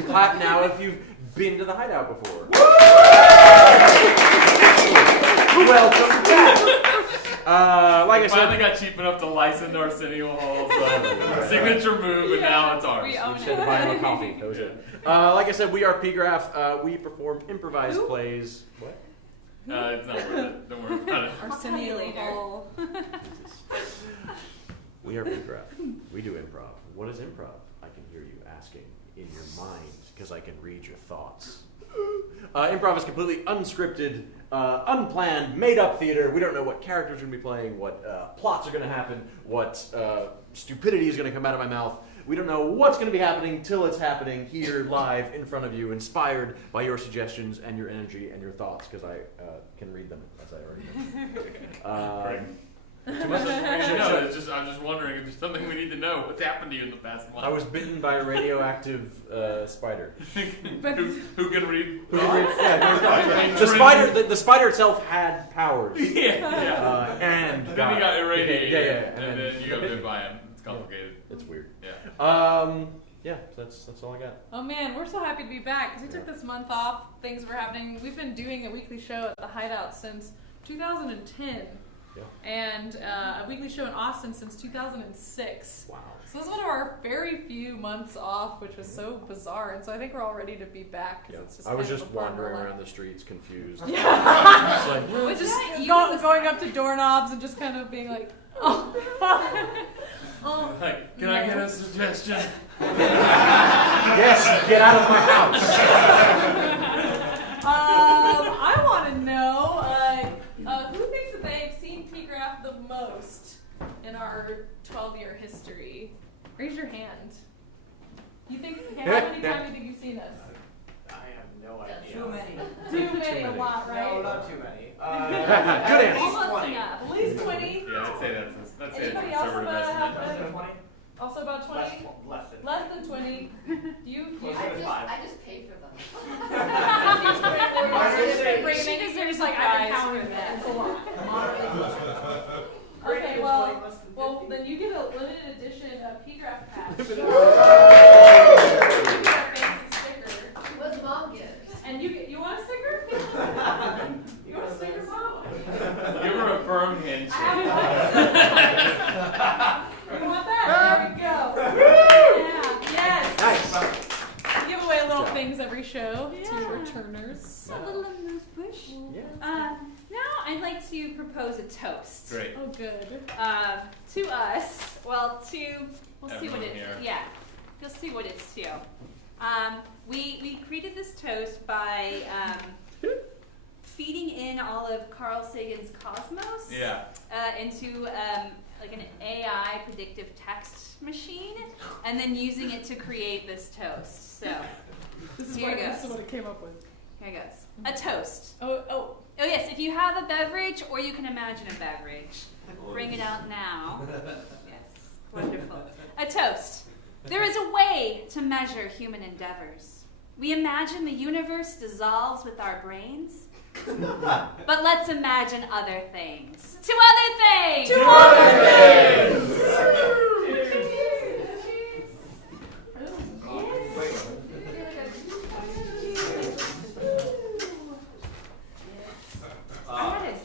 can clap now if you've been to the hideout before. Welcome back. Like I said, finally got cheap enough to license Arsenio Hall's signature move, and now it's ours. We own just had to buy him a coffee. That was it. Like I said, we are PGraph. We perform improvised plays. What? It's not worth it. Don't worry about it. Arsenio Hall. We are PGraph. We do improv. What is improv? I can hear you asking in your mind because I can read your thoughts. Improv is completely unscripted, unplanned, made-up theater. We don't know what characters are going to be playing, what plots are going to happen, what stupidity is going to come out of my mouth. We don't know what's going to be happening till it's happening here live in front of you, inspired by your suggestions and your energy and your thoughts, because I can read them, as I already mentioned. Too much information. No, I'm just wondering if there's something we need to know. What's happened to you in the past month? I was bitten by a radioactive spider. Who can read? Yeah, the spider itself had powers. And then he got irradiated. And then you got bit by him. It's complicated. It's weird. Yeah. That's all I got. Oh man, we're so happy to be back because we took this month off. Things were happening. We've been doing a weekly show at the Hideout since 2010. Yeah. And a weekly show in Austin since 2006. Wow. So this is one of our very few months off, which was so bizarre. And so I think we're all ready to be back. Yeah. It's just I was kind of just a fun wandering life. around the streets confused. Yeah. Like, just going up to doorknobs and just kind of being like, oh. Oh, like, can I get a suggestion? Yes, get out of my house. I want to know who thinks that they've seen PGraph the most in our 12-year history. Raise your hand. You think? How many times do you think you've seen us? I have no idea. Too many. Too many, a lot, right? No, not too many. Good answer. Almost 20. enough. At least 20. Yeah, I'd say that's it. Anybody else Conservative have estimate. 20? Also about 20? Less than. Less than 20. Do you? I just paid for them. She deserves like a I can prize counter for that. that. It's a lot. Okay, well, then you get a limited edition PGraph patch. You get a fancy sticker. What's mom gives? And you want a sticker? You want a sticker, Mom? Give her a firm handshake. You want that? There we go. Yeah. Yes. Nice. Give away little things every show to returners. A little amuse-bouche. Yeah. Now I'd like to propose a toast. Great. Oh, good. To us. Well, we'll see what Everyone it. here. Yeah, you'll see what it's to. We created this toast by feeding in all of Carl Sagan's Cosmos. Yeah. Into like an AI predictive text machine, and then using it to create this toast. So This is Here goes. what it came up with. here goes. A toast. Oh. Oh yes, if you have a beverage, or you can imagine a beverage, bring it out now. Yes, wonderful. A toast. There is a way to measure human endeavors. We imagine the universe dissolves with our brains, but let's imagine other things. To other things! To other things!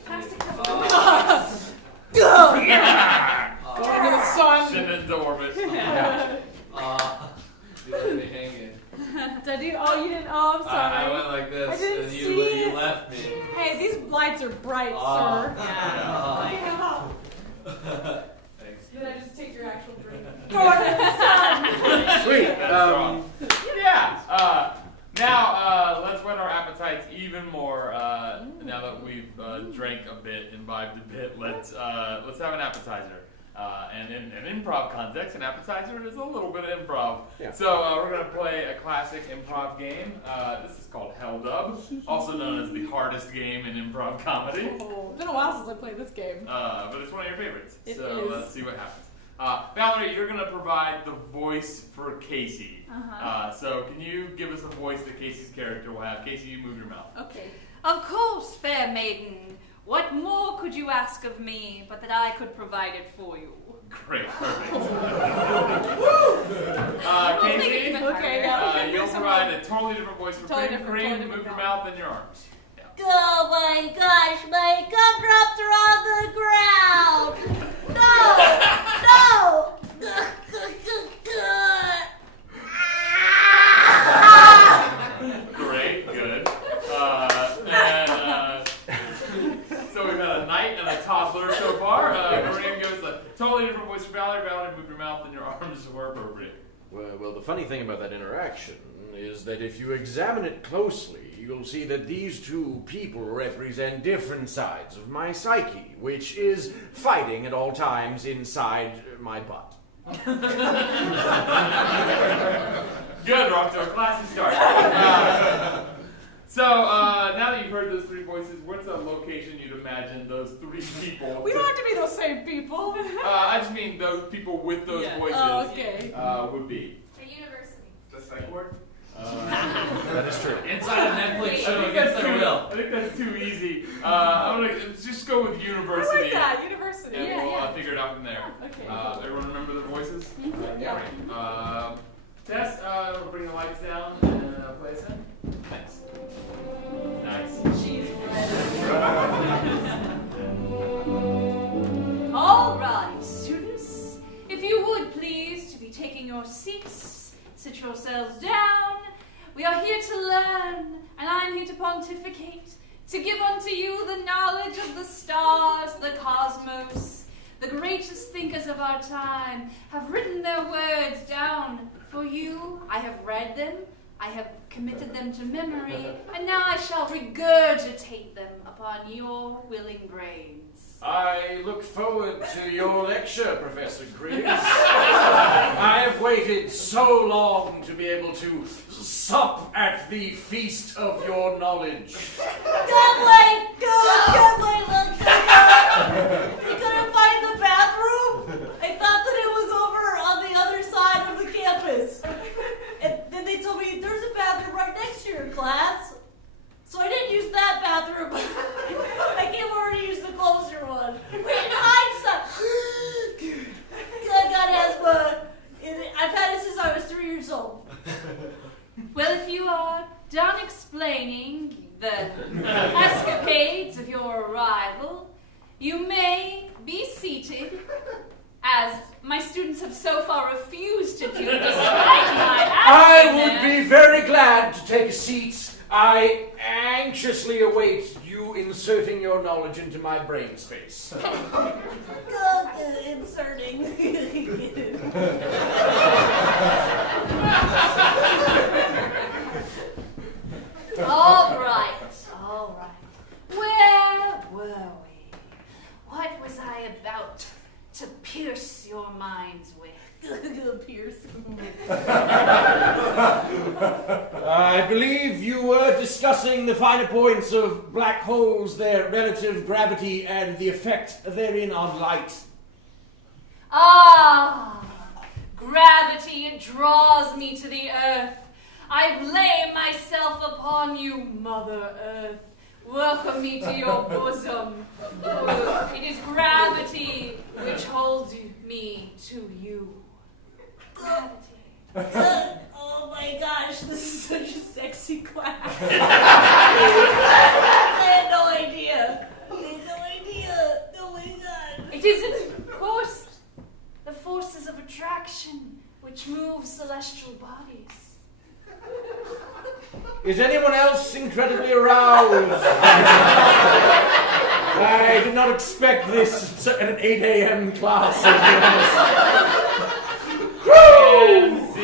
Plastic cup. Going into the sun. Send it into orbit. Yeah. You let me hang it. Did you? Oh, you didn't. Oh, I'm sorry. I went like this, I didn't and see you it. left me. Hey, these lights are bright, Oh. sir. Yeah. Thanks. Did I just take your actual drink? Go into the sun. Sweet. That's strong. Yeah. Now let's whet our appetites even more. Now that we've drank a bit, imbibed a bit, let's have an appetizer. And in an improv context, an appetizer is a little bit of improv. Yeah. So we're going to play a classic improv game. This is called Hell Dub, also known as the hardest game in improv comedy. Oh, it's been a while since I played this game. But it's one of your favorites. It so is. let's see what happens. Valerie, you're going to provide the voice for Casey. So can you give us a voice that Casey's character will have? Casey, you move your mouth. Okay. Of course, fair maiden. What more could you ask of me but that I could provide it for you? Great, perfect. Thinking Casey, even Okay, harder. yeah. you'll provide a totally different voice for Totally Cream. different, Cream, totally move your different. mouth and your arms. Oh my gosh, my gumdrops are on the ground! No! Great, good. So we've had a knight and a toddler so far. Marianne gives a totally different voice for Valerie. Valerie, move your mouth and your arms where appropriate. Well, the funny thing about that interaction is that if you examine it closely, you'll see that these two people represent different sides of my psyche, which is fighting at all times inside my butt. Good, we're off to a classy start. So now that you've heard those three voices, what's a location you'd imagine those three people? We don't have to be those same people. I just mean those people with those Yeah. voices Oh, okay. would be. A university. The psych ward? That is true. Inside a Netflix I show think against that's their too. will. I think that's too easy. I'm gonna just go with I university. like that. University. And Yeah, we'll yeah. figure it out from there. Okay. Everyone remember the voices? Yeah. Great. Tess, we'll bring the lights down and play us in. Thanks. Nice. All right, students, if you would please to be taking your seats, sit yourselves down. We are here to learn, and I'm here to pontificate, to give unto you the knowledge of the stars, the cosmos. The greatest thinkers of our time have written their words down for you. I have read them, I have committed them to memory, and now I shall regurgitate them upon your willing brains. I look forward to your lecture, Professor Griggs. I have waited so long to be able to sup at the feast of your knowledge. Can't wait, look. You couldn't find the bathroom? I thought that it was over on the other side of the campus. And then they told me there's a bathroom right next to your class. So I didn't use that bathroom. I came over to use the closer one. Wait, in hindsight, I got asthma. I've had it since I was 3 years old. Well, if you are done explaining the escapades of your arrival, you may be seated, as my students have so far refused to do despite my I asking would them. be very glad to take a seat. I anxiously await you inserting your knowledge into my brain space. Inserting. All right. Where were we? What was I about to pierce your minds with? I believe you were discussing the finer points of black holes, their relative gravity, and the effect therein on light. Ah, gravity, it draws me to the earth. I lay myself upon you, Mother Earth. Welcome me to your bosom. For it is gravity which holds me to you. Gravity. Oh my gosh, this is such a sexy class. I had no idea. Oh my god. It is, of course, the forces of attraction which move celestial bodies. Is anyone else incredibly aroused? I did not expect this at an 8 a.m. class. And Z.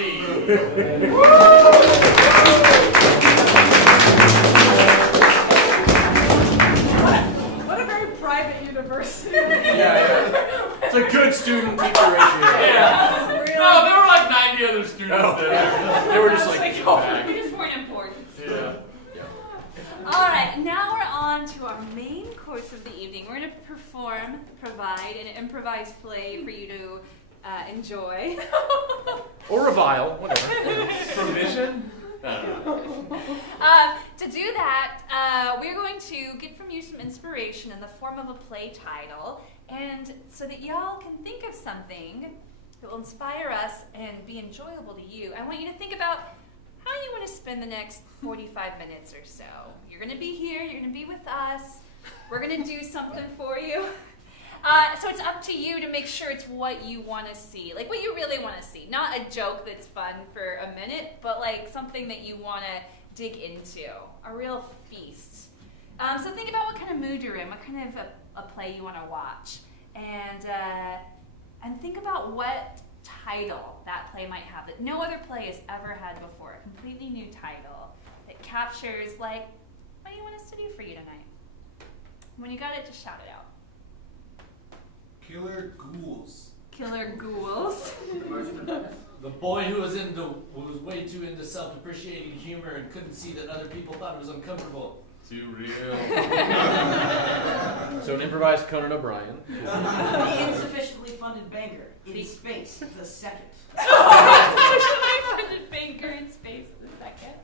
What a very private university. Yeah. It's a good student-teacher ratio. Yeah. No, there were like 90 other students Oh. there. They were just like, We just weren't important. Yeah. All right, now we're on to our main course of the evening. We're going to provide an improvised play for you to enjoy. or revile, whatever. Permission? To do that, we're going to get from you some inspiration in the form of a play title, And so that y'all can think of something that will inspire us and be enjoyable to you, I want you to think about how you want to spend the next 45 minutes or so. You're going to be here, you're going to be with us, we're going to do something for you. So it's up to you to make sure it's what you want to see, like what you really want to see. Not a joke that's fun for a minute, but like something that you want to dig into, a real feast. So think about what kind of mood you're in, what kind of a play you want to watch, and think about what title that play might have that no other play has ever had before, a completely new title that captures like what do you want us to do for you tonight. When you got it, just shout it out. Killer ghouls. Killer ghouls. The boy who was way too into self-depreciating humor and couldn't see that other people thought it was uncomfortable. Too real. So an improvised Conan O'Brien. The insufficiently funded banker in space, the second. Funded banker in space the second.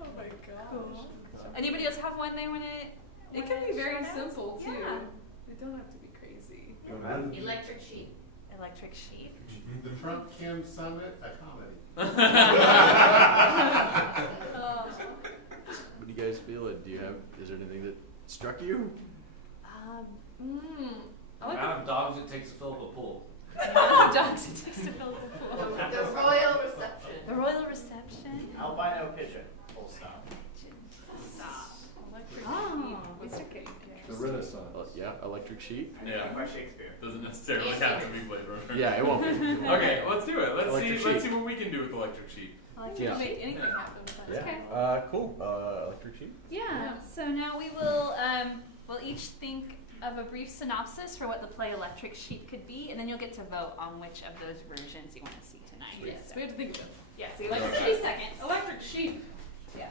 Oh my gosh. Cool. Anybody else have one they want to? It can be very simple too. Yeah. They don't have to be crazy. Electric sheep. Electric sheep. The Trump Kim Summit, a comedy. What do you guys feel? Is there anything that struck you? I like Amount of dogs it takes to fill up a pool. Dogs it takes to fill the pool. The royal reception. The royal reception. Albino pigeon. Full stop. Stop. electric Oh, sheep. we start getting The good. Renaissance. Yeah, electric sheep. Yeah. By Shakespeare. Doesn't necessarily have to be Blade Runner. Yeah, it won't be. Okay, let's do it. Let's Electric see sheep. what we can do with electric sheep. Electric Yeah. sheep. Make anything happen with that. Yeah. Okay. Cool. Electric sheep. Yeah. So now we will we'll each think of a brief synopsis for what the play Electric Sheep could be, and then you'll get to vote on which of those versions you want to see tonight. Yes, So- we have to think of it. Yes, the electric sheep seconds. Electric sheep. Yeah.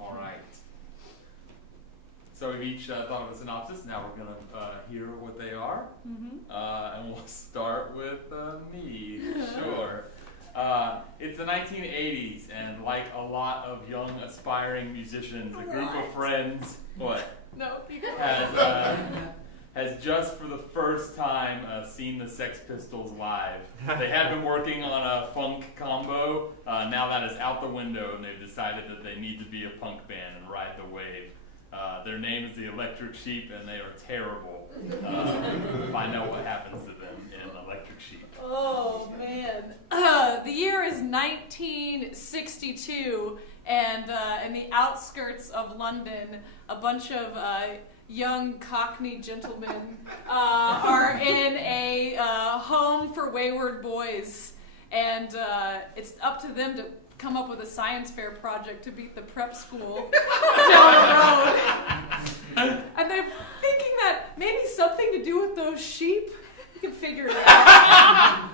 All right. So we've each thought of a synopsis. Now we're going to hear what they are. Mm-hmm. And we'll start with me. Sure. It's the 1980s, and like a lot of young aspiring musicians, a group of friends No, you go. has just for the first time seen the Sex Pistols live. They had been working on a funk combo. Now that is out the window, and they've decided that they need to be a punk band and ride the wave. Their name is the Electric Sheep, and they are terrible. Find out what happens to them in Electric Sheep. Oh man. The year is 1962, and in the outskirts of London, a bunch of young Cockney gentlemen are in a home for wayward boys, and it's up to them to come up with a science fair project to beat the prep school down the road. And they're thinking that maybe something to do with those sheep. You can figure it out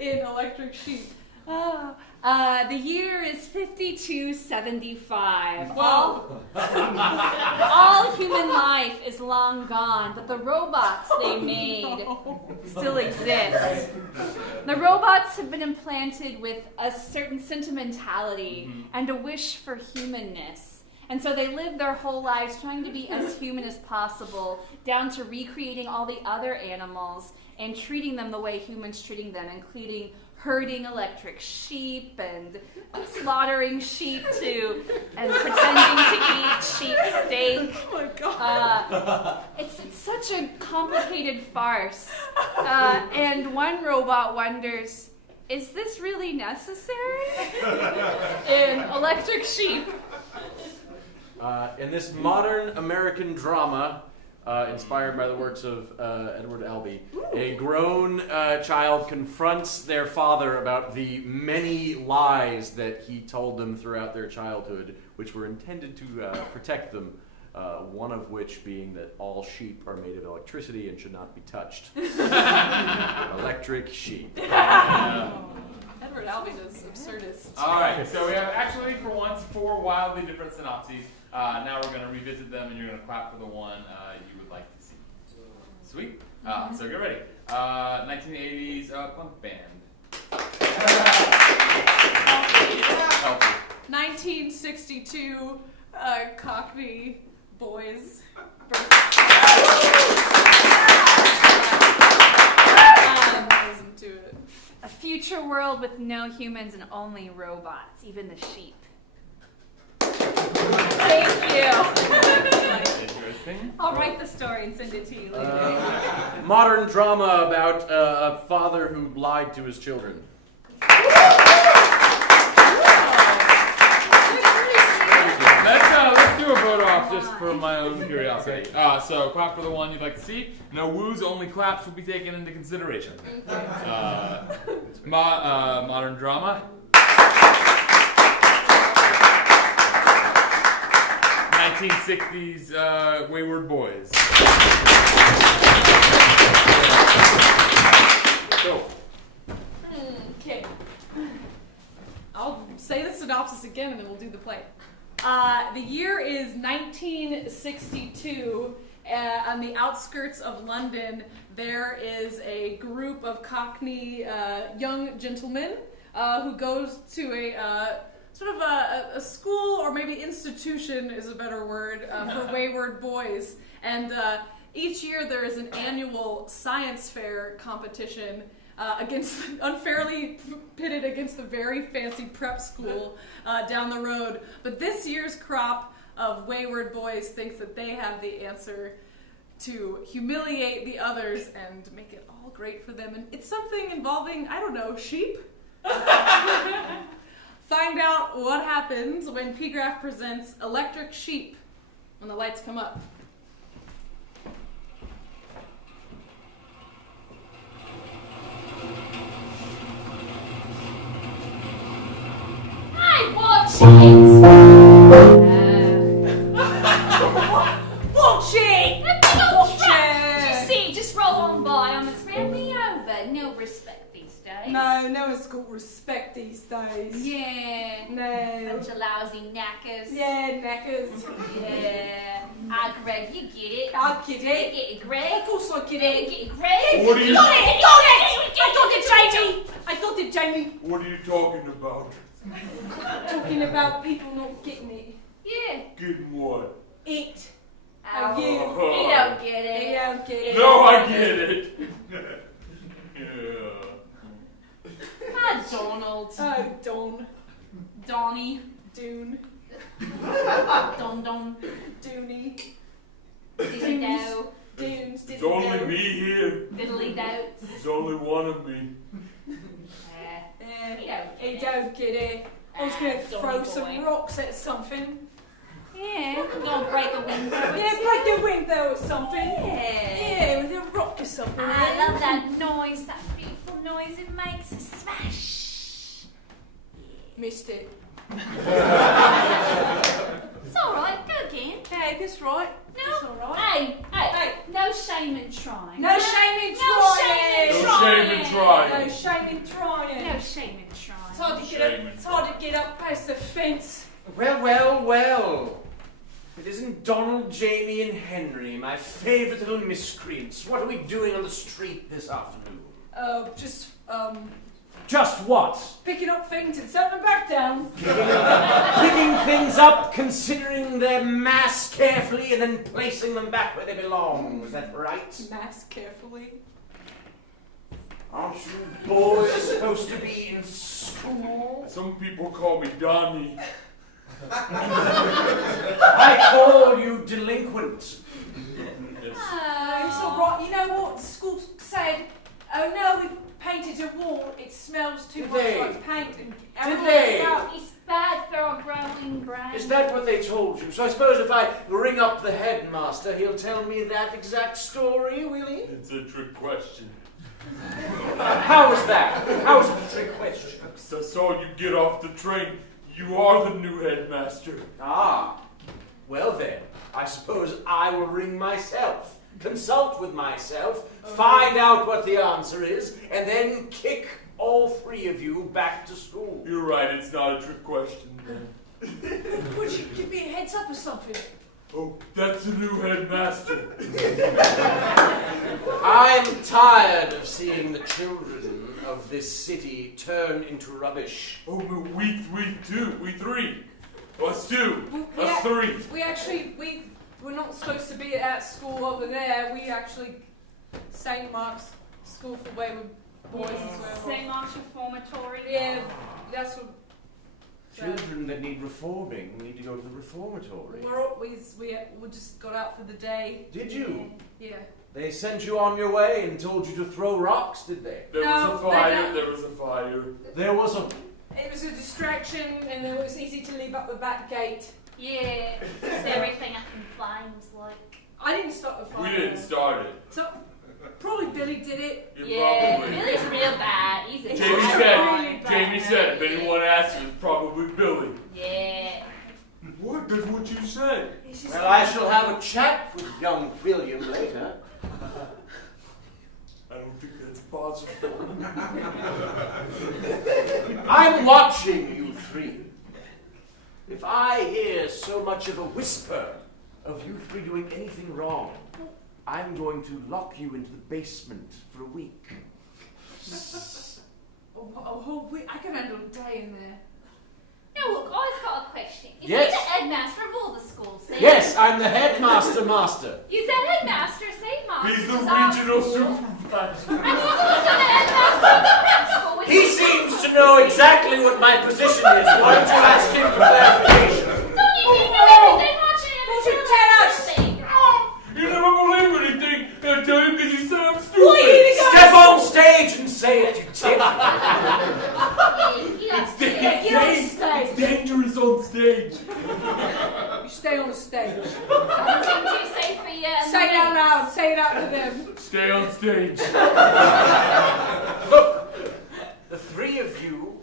in Electric Sheep. Oh, the year is 5275. Whoa. All human life is long gone, but the robots they made still exist. The robots have been implanted with a certain sentimentality and a wish for humanness. And so they live their whole lives trying to be as human as possible, down to recreating all the other animals and treating them the way humans treating them, including herding electric sheep and slaughtering sheep and pretending to eat sheep steak. Oh my god. It's such a complicated farce. And one robot wonders, is this really necessary? In Electric Sheep. In this modern American drama, inspired by the works of Edward Albee. A grown child confronts their father about the many lies that he told them throughout their childhood, which were intended to protect them. One of which being that all sheep are made of electricity and should not be touched. Electric sheep. Edward Albee does absurdist. Alright, so we have actually, for once, 4 wildly different synopses. Now we're going to revisit them, and you're going to clap for the one you would like to see. Sweet. So get ready. 1980s punk band. Healthy. 1962 Cockney boys. Listen to it. A future world with no humans and only robots, even the sheep. Thank you. Interesting. I'll write the story and send it to you later. Modern drama about a father who lied to his children. Let's do a vote off just for my own curiosity. So clap for the one you'd like to see. No woos, only claps will be taken into consideration. Modern drama. 1960s Wayward Boys. Go. Okay. I'll say the synopsis again and then we'll do the play. The year is 1962. On the outskirts of London, there is a group of Cockney young gentlemen who goes to a sort of a school, or maybe institution is a better word, for wayward boys. And each year there is an annual science fair competition unfairly pitted against the very fancy prep school down the road. But this year's crop of wayward boys thinks that they have the answer to humiliate the others and make it all great for them. And it's something involving, I don't know, sheep? Find out what happens when PGraph presents Electric Sheep when the lights come up. I watch it! Watch it! Watch it! See, just roll on by. I'm ran me over. No respect these days. No one's got respect these days. Yeah. No. Bunch of lousy knackers. Yeah, knackers. Yeah. Ah, Greg, you get it. I get You it. get it, Greg. Of course I get You it. get it, Greg. What are you- I got it, Jamie. What are you talking about? Talking about people not getting it. Yeah. Getting what? It. Oh, you. You don't get They it. don't get it. No, I get it. Yeah. Ah, Donald. Oh, Don. Donnie. Dune. Don. Dooney. Diddly do. Dunes. It's only me here. Diddly dotes. There's only one of me. He don't get it. I was going to throw some rocks at something. Yeah, I'm gonna break a window. Yeah, break a window or something. Yeah. With a rock or something. I love that noise, that beautiful noise it makes. A smash. Missed it. It's alright, go again. Hey, that's right. No. That's all right. Hey, no shame in trying. No shame in No trying. shame in No trying. shame in trying. No shame in trying. No shame in trying. It's hard to get up past the fence. Well. It isn't Donald, Jamie, and Henry, my favorite little miscreants. What are we doing on the street this afternoon? Just what? Picking up things and setting them back down. Picking things up, considering their mass carefully, and then placing them back where they belong. Is that right? Mass carefully. Aren't you boys supposed to be in school? Some people call me Donnie. I call you delinquent. It's all right. You know what? The school said, oh no, we've painted a wall. It smells too Did much they? like paint. Did they? It's bad for our growing brain. Is that what they told you? So I suppose if I ring up the headmaster, he'll tell me that exact story, will he? It's a trick question. How is that? How is it a trick question? I saw you get off the train. You are the new headmaster. Ah, well then, I suppose I will ring myself, consult with myself, find out what the answer is, and then kick all three of you back to school. You're right, it's not a trick question. Would you give me a heads up or something? Oh, that's the new headmaster. I'm tired of seeing the children of this city turn into rubbish. Oh, no, we three. Us two. Well, Us three. We're not supposed to be at school over there. We actually St. Mark's School for Wayward Boys as well. St. Mark's Reformatory. Yeah, that's what. Children that need reforming need to go to the reformatory. We just got out for the day. Did you? Yeah. They sent you on your way and told you to throw rocks, did they? There No, was a fire. they don't. There was a fire. There was a... It was a distraction, and it was easy to leave up the back gate. Yeah. Is everything up in flames like? I didn't start the fire. We didn't start it. So probably Billy did it. Yeah. Probably. Billy's real bad. He's a Jamie bad said, boy. Jamie said, if anyone asks, it's probably Billy. Yeah. What? That's what you said. Well, I shall have a chat with young William later. I don't think that's possible. I'm watching you three. If I hear so much of a whisper of you three doing anything wrong, I'm going to lock you into the basement for a week. A whole week. I can handle a day in there. Now look, I've got a question. Is Yes. he the headmaster of all the schools? Then? Yes, I'm the headmaster master. He's the headmaster, St. Mark's. He's the was our regional school. supervisor. And he's also the headmaster of the prep school. which He is- seems to know exactly what my position is. Why don't you ask him for clarification? Don't you think of everything watching him? Don't you tell us? You never believe anything. I'll tell you because you said I'm stupid. What are you Step on stage and say it, you tip. It's dangerous on stage. You stay on the stage. Anything too safe for you? and Say it the out ladies? loud. Say it out to them. Stay on stage. Look, the three of you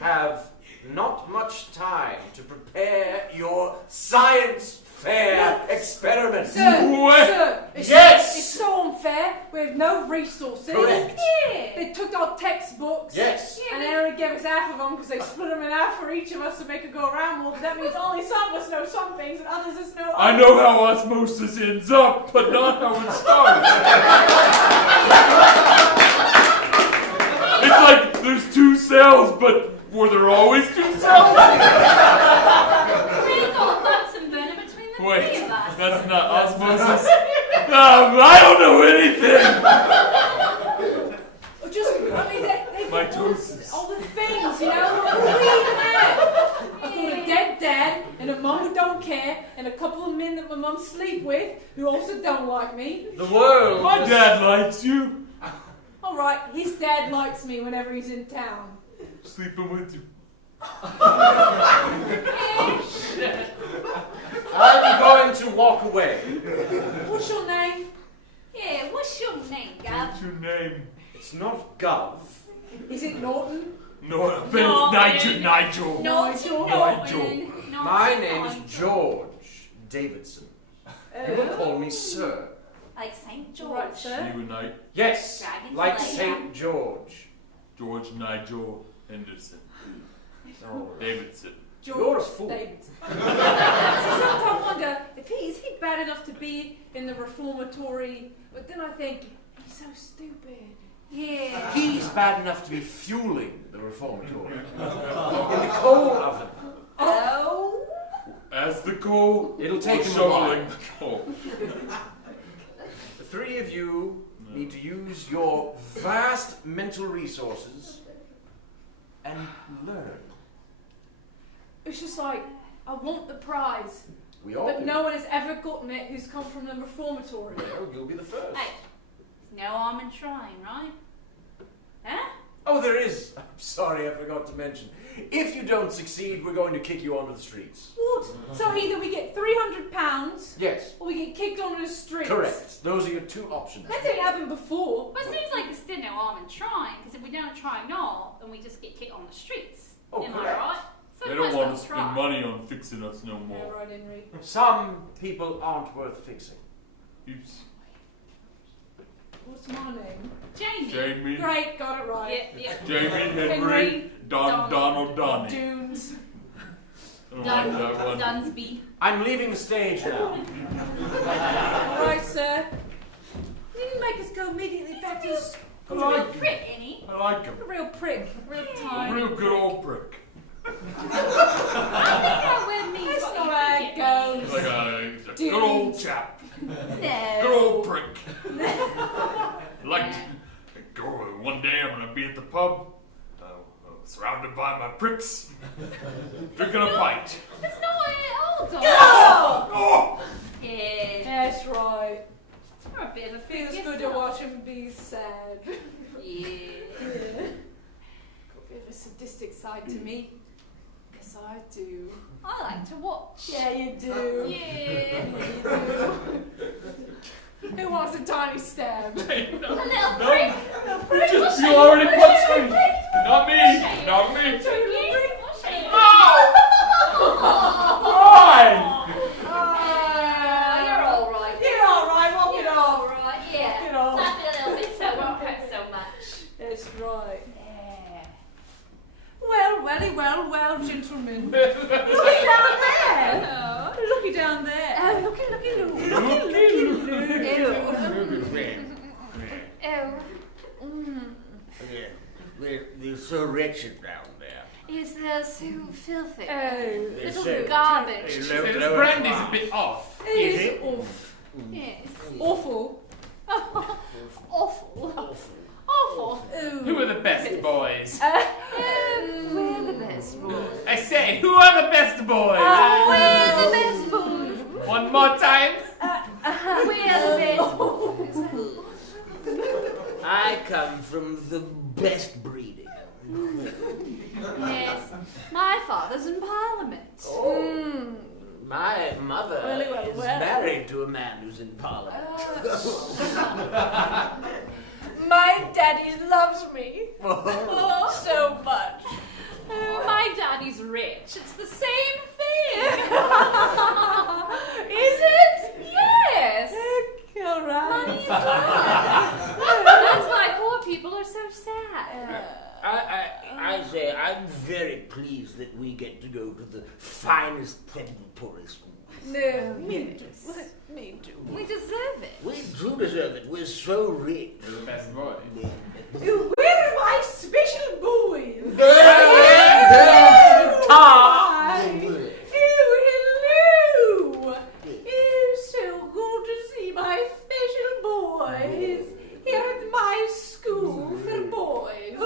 have not much time to prepare your science fair experiment. Sir, it's, Yes! it's so unfair. We have no resources. Correct. Yeah. They took our textbooks. Yes. And they only gave us half of them because they split them in half for each of us to make it go around. Well, that means only some of us know some things and others just know I others. know how osmosis ends up, but not how it starts. It's like there's two cells, but were there always two cells? Really got Bunsen burner between the Wait, three of us. that's not osmosis. I don't know anything. I mean, they Mitosis. all the things, you know, what we have. I've got a dead dad and a mum who don't care and a couple of men that my mum sleep with who also don't like me. The world. My dad likes you. All right, his dad likes me whenever he's in town. Sleeping with you. I'm going to walk away. What's your name? Yeah, what's your name, Gav? What's your name? It's not Gov. Is it Norton? No, I bet it's Nigel. Nigel. Nigel. My name is George Davidson. You will call me Sir. Like St. George. Right, sir. You and I, Yes, Dragon's like Lair. St. George. George Nigel Henderson. Oh, Davidson. George You're a fool. Davidson. Sometimes I wonder if is he bad enough to be in the reformatory, but then I think he's so stupid. Yeah. He's bad enough to be fueling the reformatory. In the coal oven. Oh. As the coal, It'll take or him a shoveling while. the coal. The three of you need to use your vast mental resources and learn. It's just like, I want the prize, We all but do. no one has ever gotten it who's come from the reformatory. Well, you'll be the first. Hey, there's no harm in trying, right? Huh? Oh, there is. I'm sorry, I forgot to mention. If you don't succeed, we're going to kick you onto the streets. What? So either we get £300 Yes, or we get kicked onto the streets. correct. Those are your two options. That didn't happen before. Well, it seems like there's still no harm in trying, because if we don't try now, then we just get kicked on the streets. Oh, Am correct. I right? So They we don't might as want well to spend try. money on fixing us no Yeah, more. right, Henry. Some people aren't worth fixing. Oops. What's my name? Jamie. Jamie. Great, got it right. Yeah. Jamie, Henry, Henry, Donald, Donnie. Dunes. I don't like that one. Dunsby. I'm leaving the stage now. All right, sir. You didn't make us go immediately back to He's I a real like him. prick, ain't he? I like him. a real prick, real A tiny. real good old prick. I think that word means That's what not you how think it it goes. He's like a good old chap. means. Good No. old prick. Like, go one day I'm gonna be at the pub, surrounded by my pricks, drinking a pint. That's not what it all does. Oh! Yeah. That's right. You're a bit of a Feels prick good to yourself. watch him be sad. Yeah. Got a bit of a sadistic side to me. Yes, I do. I like to watch. Yeah, you do. Yeah. Who wants a tiny stab? A little No. prick. You already punched me! Not me! Not me! Fine! You're all right. You're all right. Walk it You're all off. right. Yeah. Get off. Slap it a little bit so it won't hurt so much. That's right. Yeah. Well, gentlemen. Looky Looky down there. Oh. Looky down there. Oh, looky, Oh. They're so wretched down there. Is there so filthy? Oh, Little so- garbage. Hey, This low brandy's a class. bit off. it Is is it? Yes. awful. Awful. Awful. Awful. Who are the best boys? We're the best boys. I say, who are the best boys? We're the best boys. One more time. We're the best boys. I come from the best breeding. Yes. My father's in Parliament. My mother Well. is married to a man who's in Parliament. My daddy loves me so much. My daddy's rich. It's the same thing. Is it? Yes. All right. Money is love. That's why poor people are so sad. I say I'm very pleased that we get to go to the finest preparatory school. No, me too. Me too. We deserve it. We do deserve it. We're so rich. You're the best boy. Where are my special boys? Top. Hello. It's so good to see my special boys here at my school for boys.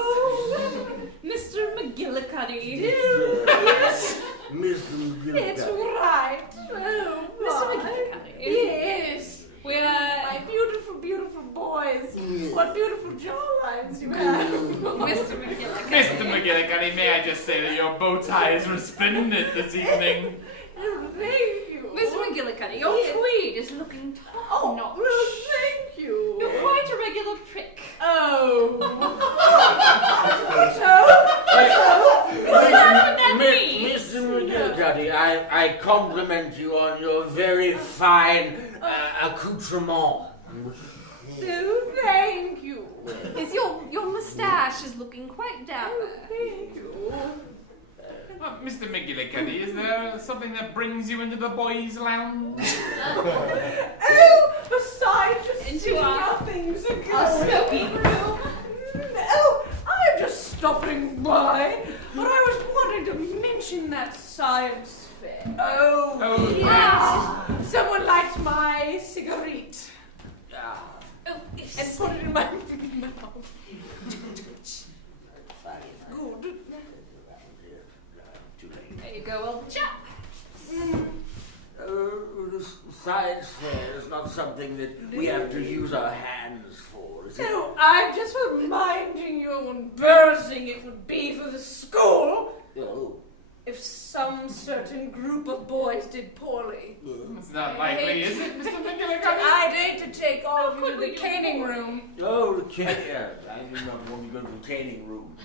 Mr. McGillicuddy. Yes, Mr. that's McGillicuddy. right. Oh, Mr. my. McGillicuddy. Yes. We're My beautiful, beautiful boys. What beautiful jawlines you have. Mr. McGillicuddy. Mr. McGillicuddy, may I just say that your bow tie is resplendent this evening? Oh, thank you. Mr. McGillicuddy, your Yes. tweed is looking top notch. well, thank you. You're quite a regular prick. Oh. What would that mean? Mr. McGillicuddy, I compliment you on your very fine accoutrement. Oh, thank you. Is your moustache is looking quite dapper. Thank you. Mr. McGillicuddy, is there something that brings you into the boys' lounge? Oh, besides just Into seeing our- how things are Our going. smoking room. Oh, I'm just stopping by, but I was wanting to mention that science fair. Oh, Oh, yes. Someone liked my cigarette Oh, and put it in my mouth. Good. there you go, old chap. The science fair is not something that we have to use our hands for, Was it? So I'm just reminding you how embarrassing it would be for the school Oh. if some certain group of boys did poorly. It's not likely, is it, Mr. McGillicuddy? I'd hate to take all of you to the caning room. Oh, the caning. Yeah, I do not want to go to the caning room.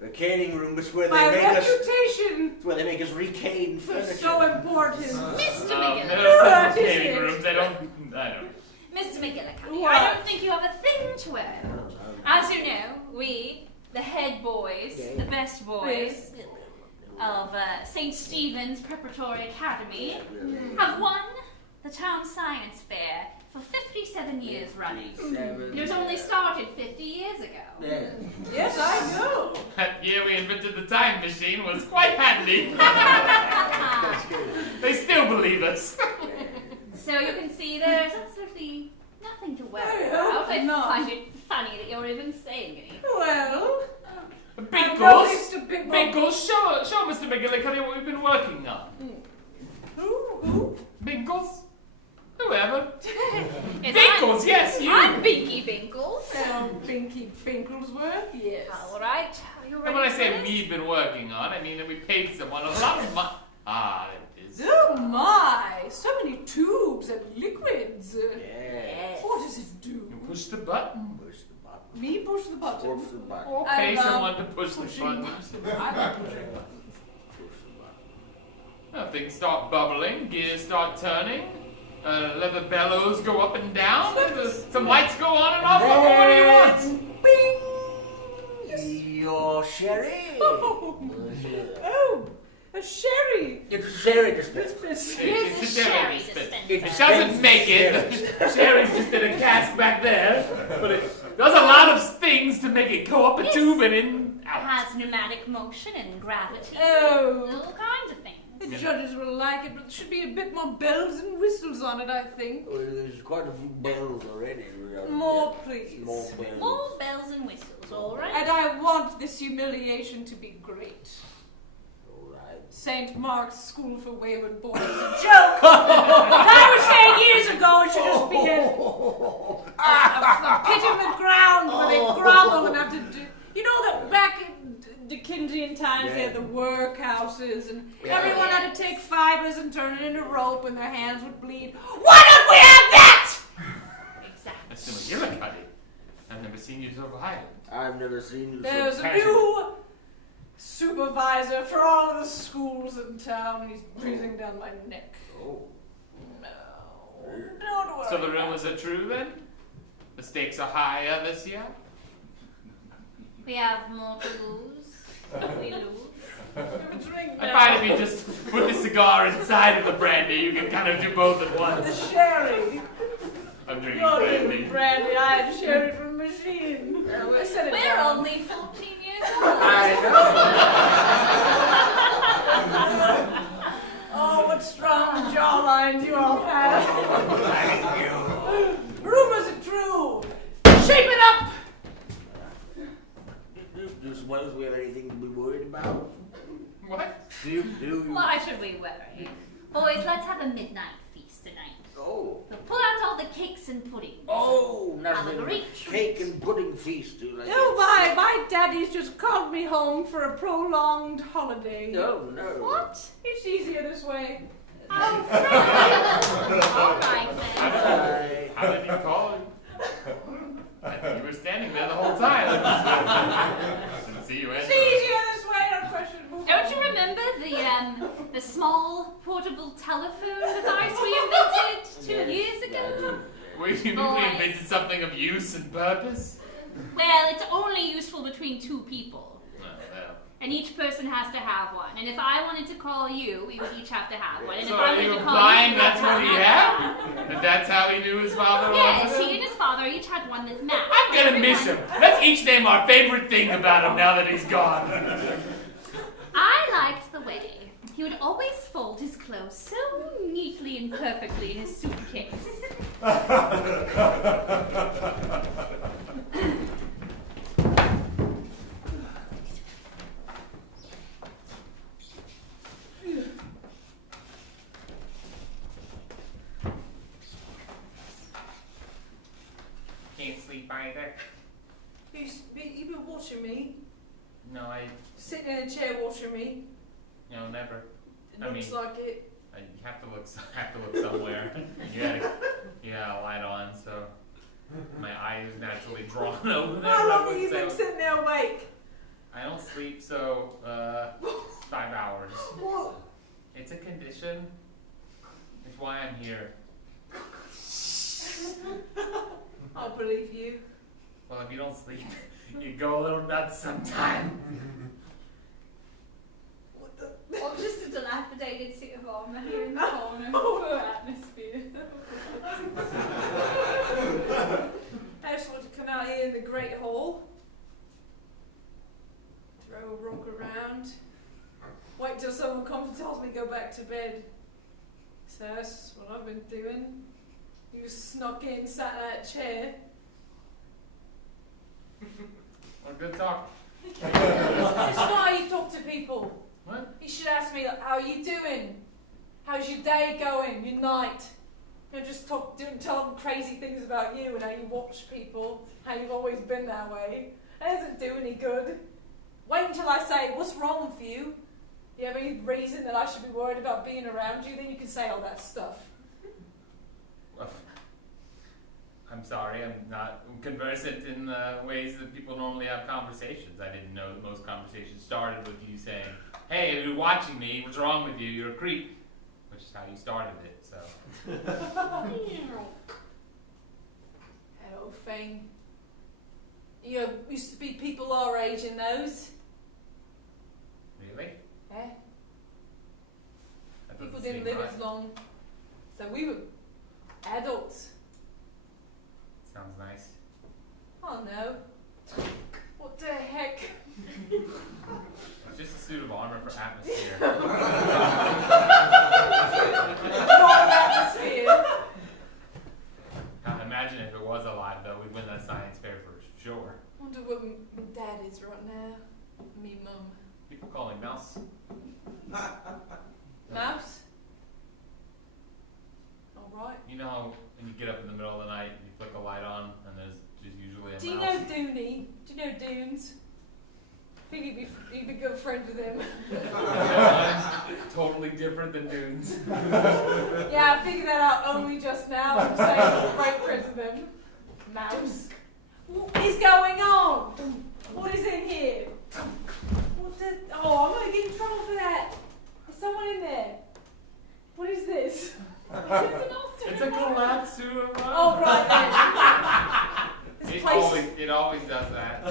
The caning room is where they My make us. reputation It's where they make us recane is furniture. so important. Mr. There's McGillicuddy. some gaming rooms. I don't. Mr. McGillicuddy, What? I don't think you have a thing to wear. As you know, we, the head boys, the best boys of St. Stephen's Preparatory Academy, have won the town science fair for 57 years running. It was only started 50 years ago. Yeah. Yes, I know. That year we invented the time machine was quite handy. They still believe us. So you can see there's absolutely nothing to worry I about. hope I not. find it funny that you're even saying anything. Well, Binkles, a big Binkles, show Mr. McGillicuddy what we've been working on. Who? Binkles? Whoever. It's Binkles, yes, you. I'm Binky Binkles. Binky Binklesworth? Yes. All right. Are you ready And when I for say this? we've been working on, I mean that we paid someone a lot of money. Ah, there it is. Oh my, so many tubes and liquids. Yes. What does it do? You push the button. Push the button. Me push the button. Push the button. Or I pay love someone to push the pushing button. buttons. I like pushing buttons. Push the button. Things start bubbling, gears start turning, leather bellows go up and down, some lights go on and off. What do you want? Bing! Your sherry. Oh, a sherry. It's a sherry dispenser. It's Here's a the sherry sherry dispenser. dispenser. It doesn't make it. The sherry's just in a cask back there, but it does a lot of things to make it go up a Yes. tube and in It out. has pneumatic motion and gravity. Oh. All kinds of things. The judges will like it, but there should be a bit more bells and whistles on it, I think. Well, there's quite a few bells already. More, please. More bells. More bells and whistles, all right? And I want this humiliation to be great. All right. St. Mark's School for Wayward Boys is a joke! I was saying years ago it should just be a pit in the ground where they grovel and have to do... You know that back in Dickensian times they had the workhouses and everyone had to take fibers and turn it into rope and their hands would bleed. Why don't we have that? Exactly. Mr. McGillicuddy, I've never seen you so violent. I've never seen you There's so a passionate. new supervisor for all of the schools in town and he's breathing down my neck. Oh. No, don't worry. So the rumors are true then? The stakes are higher this year? We have more to lose. We lose. Drink I now. find if you just put the cigar inside of the brandy, you can kind of do both at The once. sherry. I'm drinking You're brandy. drinking brandy. I had sherry from a machine. I said it We're down. only 14 years old. I Oh, what strong jawlines you all have. Thank you. Rumors are true. Shape it up. Do suppose we have anything to be worried about? What? Do you? Why should we worry? Boys, let's have a midnight feast tonight. Oh. We'll pull out all the cakes and puddings. Oh, Have a nothing. great Cake and pudding feast, do like Oh, my daddy's just called me home for a prolonged holiday. No, no. What? It's easier this way. Oh, Fred. All right, then. How did you call it? You were standing there the whole time. I didn't see you It's enter. easier this way, no question. Move Don't on. you remember the small portable telephone device we invented 2 years ago? Wait, you mean we invented something of use and purpose? Well, it's only useful between two people. Well. And each person has to have one. And if I wanted to call you, we would each have to have one. And So if I are wanted you to call implying you, that's we'd what he have had? one. And that's how he knew his father Yes, wanted he him? and his father each had one that matched. I'm gonna miss him. Let's each name our favorite thing about him now that he's gone. I liked the way he would always fold his clothes so neatly and perfectly in his suitcase. Can't sleep, are later. You've been watching me. No, Sitting in a chair watching me. never. It I looks mean- like it. You have to look somewhere. you had a light on, so my eye is naturally drawn over there. How I long would have you say. been sitting there awake? I don't sleep, so 5 hours. What? It's a condition. It's why I'm here. I'll believe you. Well, if you don't sleep, you go a little nuts sometime. Or just a dilapidated suit of armour here in the corner for atmosphere. I just want to come out here in the Great Hall. Throw a rock around. Wait till someone comes and tells me to go back to bed. So that's what I've been doing. You just snuck in, sat in that chair. Well, good talk. It's not how you talk to people. What? You should ask me, like, how are you doing? How's your day going? Your night? Just tell them crazy things about you and how you watch people, how you've always been that way. That doesn't do any good. Wait until I say, what's wrong with you? You have any reason that I should be worried about being around you? Then you can say all that stuff. Well, I'm sorry, I'm not conversant in the ways that people normally have conversations. I didn't know that most conversations started with you saying, hey, if you're watching me, what's wrong with you? You're a creep. Which is how you started it, so. That old thing. Used to be people our age in those. Really? Eh? That People doesn't didn't seem live right. as long. So we were adults. Sounds nice. Oh no. What the heck? It's just a suit of armor for atmosphere. Wrong atmosphere. Now, imagine if it was alive, though, we'd win that science fair for sure. Wonder what my dad is right now. Me mum. People call him Mouse. Mouse? Alright. You know how when you get up in the middle of the night, you flick a light on, and there's just usually a Do you mouse? know Dooney? Do you know Dunes? I think you'd be good friends with him. Totally different than Dunes. Yeah, I figured that out only just now. I'm saying great friends with him. Mouse. What is going on? What is in here? Oh, I'm gonna get in trouble for that. Is someone in there? What is this? It's a collapsed suit of armor. Oh, right then. This place. It always does that. I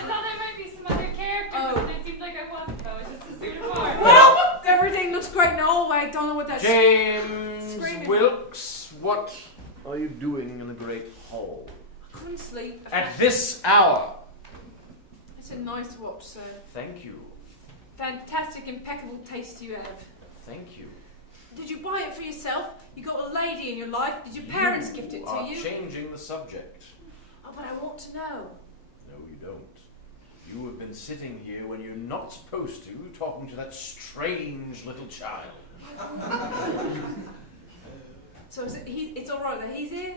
thought there might be some other character, but it seemed like I wasn't though. It's just a suit of armor. Well, everything looks great in the hallway. I don't know what that's. James Screaming. Wilkes, what are you doing in the Great Hall? I couldn't sleep. At this hour. It's a nice watch, sir. Thank you. Fantastic, impeccable taste you have. Thank you. Did you buy it for yourself? You got a lady in your life? Did your parents gift it to are you? Changing the subject. Oh, but I want to know. No, you don't. You have been sitting here when you're not supposed to, talking to that strange little child. So it's all right that he's here?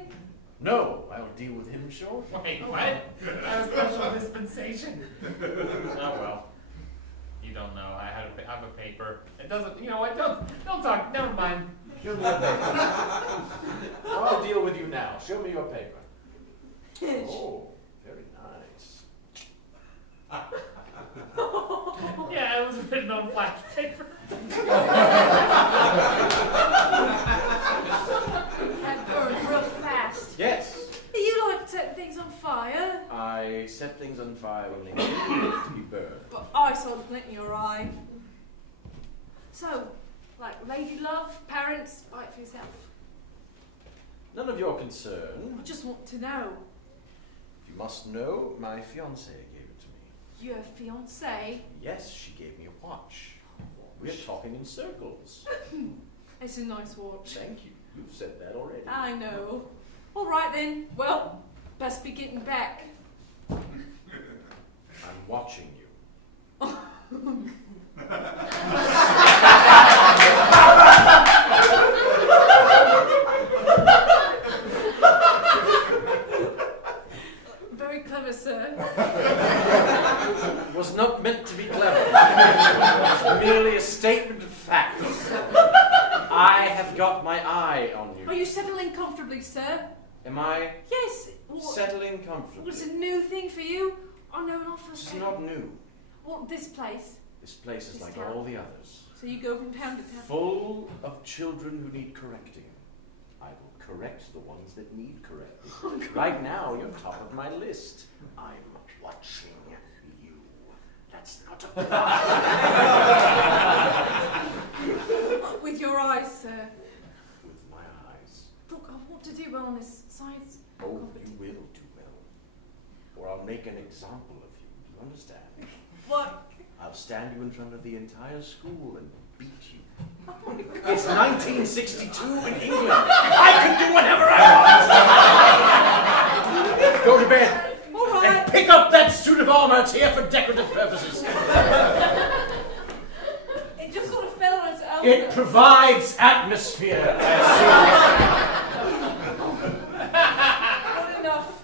No, I'll deal with him shortly. Wait, what? A special dispensation. Oh well. You don't know. I have a paper. It doesn't. You know what? Don't talk. Never mind. Show me your paper. I'll deal with you now. Show me your paper. Oh, very nice. Yeah, it was written on flash paper. That burned real fast. Yes. You like setting things on fire? I set things on fire when they needed to be burned. But I saw the glint in your eye. So, like lady love, parents, buy it for yourself. None of your concern. I just want to know. You must know, my fiancée gave it to me. Your fiancée? Yes, she gave me a watch. We're talking in circles. It's a nice watch. Thank you. You've said that already. I know. All right then. Well, best be getting back. I'm watching you. merely a statement of facts. I have got my eye on you. Are you settling comfortably, sir? Am I Yes. settling comfortably? It's a new thing for you? Oh, no, not for a It's second. not new. Well, this place. This place is This like town. all the others. So you go from town to town. Full of children who need correcting. I will correct the ones that need correcting. Right now, you're top of my list. I'm watching you. That's not a problem. With your eyes, sir. With my eyes. Look, I want to do well on this science. Oh, you will do well. Or I'll make an example of you. Do you understand? What? I'll stand you in front of the entire school and beat you. It's 1962 in England. I can do whatever I want. Go to bed. All right. And pick up that suit of armor. It's here for decorative purposes. It just sort of fell on its own. It provides atmosphere. Not enough.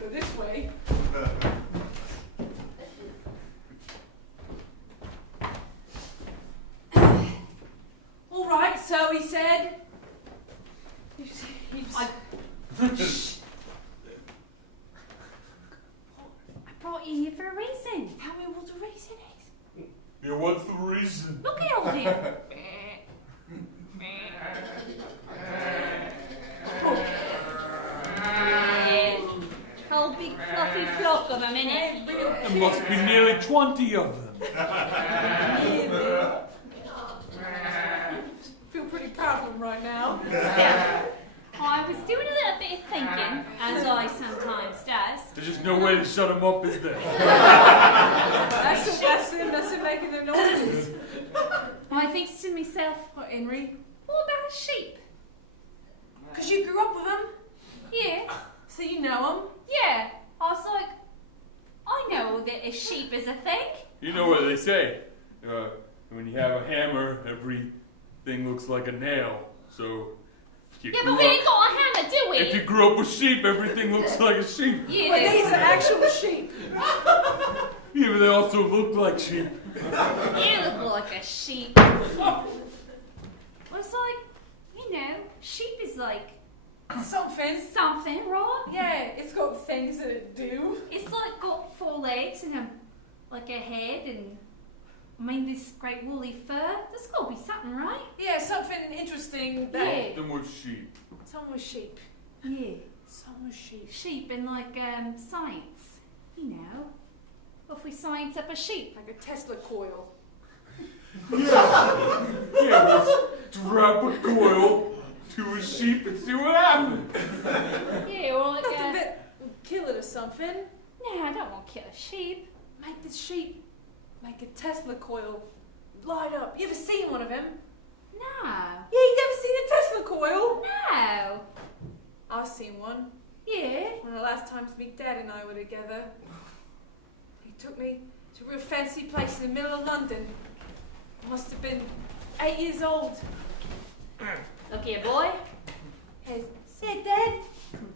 Go this way. All right, so he said. Shh. I brought you here for a reason. Tell me what the reason is. Yeah, what's the reason? Look at all here. Whole big fluffy flock of them, innit? There must be nearly 20 of them. Feel pretty proud of him right now. I was doing a little bit of thinking, as I sometimes does. There's just no way to shut them up, is there? That's him making the noises. I think to myself, What, Henry? what about a sheep? Because you grew up with him, Yeah, so you know him. yeah. I was like, I know that a sheep is a thing. You know what they say. When you have a hammer, everything looks like a nail. So, if you Yeah, grew but we up- ain't got a hammer, do we? if you grew up with sheep, everything looks like a sheep. Yeah. But these are actual sheep. Yeah, but they also look like sheep. You look like a sheep. Well, it's like, you know, sheep is like Something. something, right? Yeah, it's got things that it do. It's like got 4 legs and like a head and I mean this great woolly fur. There's got to be something, right? Yeah, something interesting. That Yeah. Then with sheep. Some was sheep. Yeah. Some was sheep. Sheep in like science, you know. What if we science up a sheep? Like a Tesla coil. Yeah, let's strap a coil to a sheep and see what happens. Yeah, or like Not a bit. Kill it or something. no, I don't want to kill a sheep. Make the sheep like a Tesla coil light up. You ever seen one of them? No. Yeah, you never seen a Tesla coil? No. I've seen one. Yeah. One of the last times me dad and I were together. He took me to a real fancy place in the middle of London. I must have been 8 years old. Look here, boy. Hey, yeah, Dad.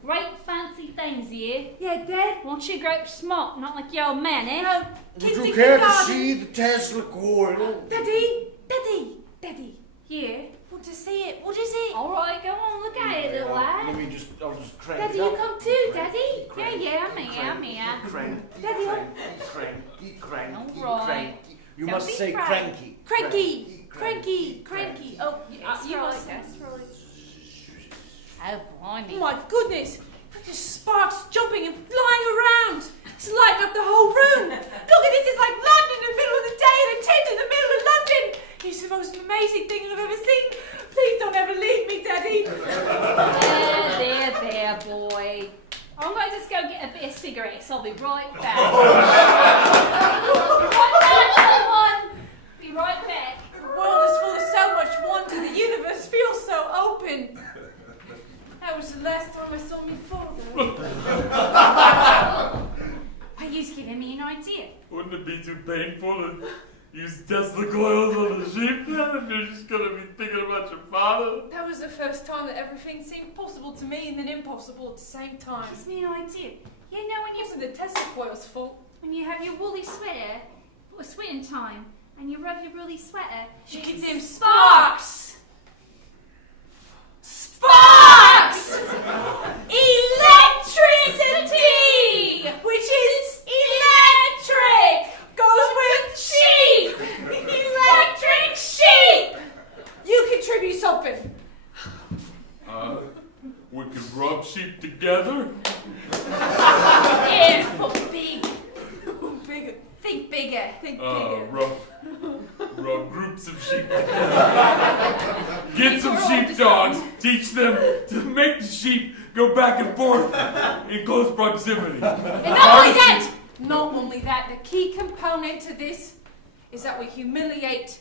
Great fancy things here. Yeah, Dad. Won't you grow up smart, not like your old man, eh? No, Would kids you in care to kindergarten. see the Tesla coil? Daddy, Daddy, Daddy. Yeah. Want to see it? What is it? All right, go on, look at it, little lad. Let me just, I'll just crank Daddy, it up. you come too, Daddy. Yeah, I'm here. Cranky, Daddy, cranky. All right. You Don't must be say frightened. cranky. Cranky, cranky, cranky. Oh, you must. That's right. Oh, blimey. Oh my goodness! There's sparks jumping and flying around. It's lighting up the whole room. Look at this! It's like London in the middle of the day and a tent in the middle of London. It's the most amazing thing I've ever seen. Please don't ever leave me, Daddy. There, boy. I'm going to just go get a bit of cigarettes. I'll be right back. Be right back. The world is full of so much wonder. The universe feels so open. That was the last time I saw me father. Are you giving me an idea? Wouldn't it be too painful to use Tesla coils on the sheep then if you're just gonna be thinking about your father? That was the first time that everything seemed possible to me and then impossible at the same time. Gives me an idea. You know It wasn't the Tesla coil's fault. when you have your woolly sweater, it's winter time, and you rub your woolly sweater, You get get them them sparks. Sparks! Electricity! Which is electric! Goes with sheep! Electric sheep! You contribute something. We could rub sheep together. Yeah, but big. Bigger. Think bigger. Think bigger. Rub groups of sheep together. Get some sheepdogs. Teach them to make the sheep go back and forth in close proximity. And not only that, the key component to this is that we humiliate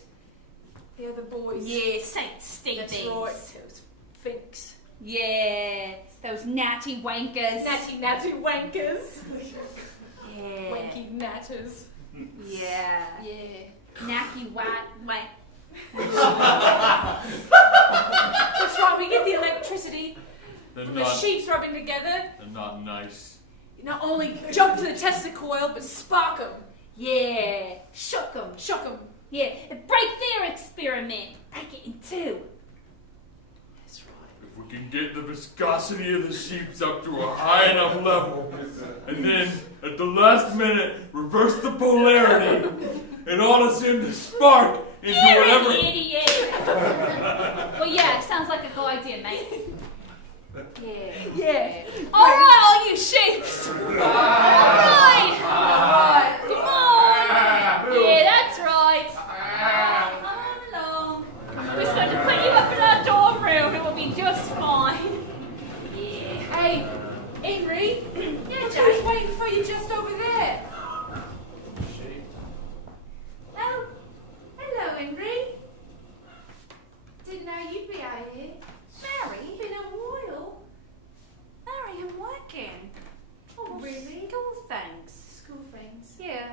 the other boys. Yeah, Saint Stevens. That's right, those finks. Yeah, those natty wankers. Natty wankers. Yeah. Wanky natters. Yeah. Yeah. Nacky wank. That's right, we get the electricity They're from the not, sheeps rubbing together. they're not nice. You not only jump to the tester coil, but spark them. Yeah. Shook 'em. Shock them. Yeah. And break their experiment. Break it in two. That's right. If we can get the viscosity of the sheeps up to a high enough level, and then at the last minute reverse the polarity, and all us in to spark into You're whatever. an idiot. Well, yeah, sounds like a good idea, mate. Yeah. Yeah. All right, all you sheeps. All right. Come on. Yeah, that's right. Come along. We're just going to put you up in our dorm room. It will be just fine. Yeah. Hey, Henry. Yeah, Who's Jake. waiting for you just over there? Oh, hello, Henry. Didn't know you'd be out here. Mary. Been a while. Mary, I'm working. Oh, really? School things. School things. Yeah.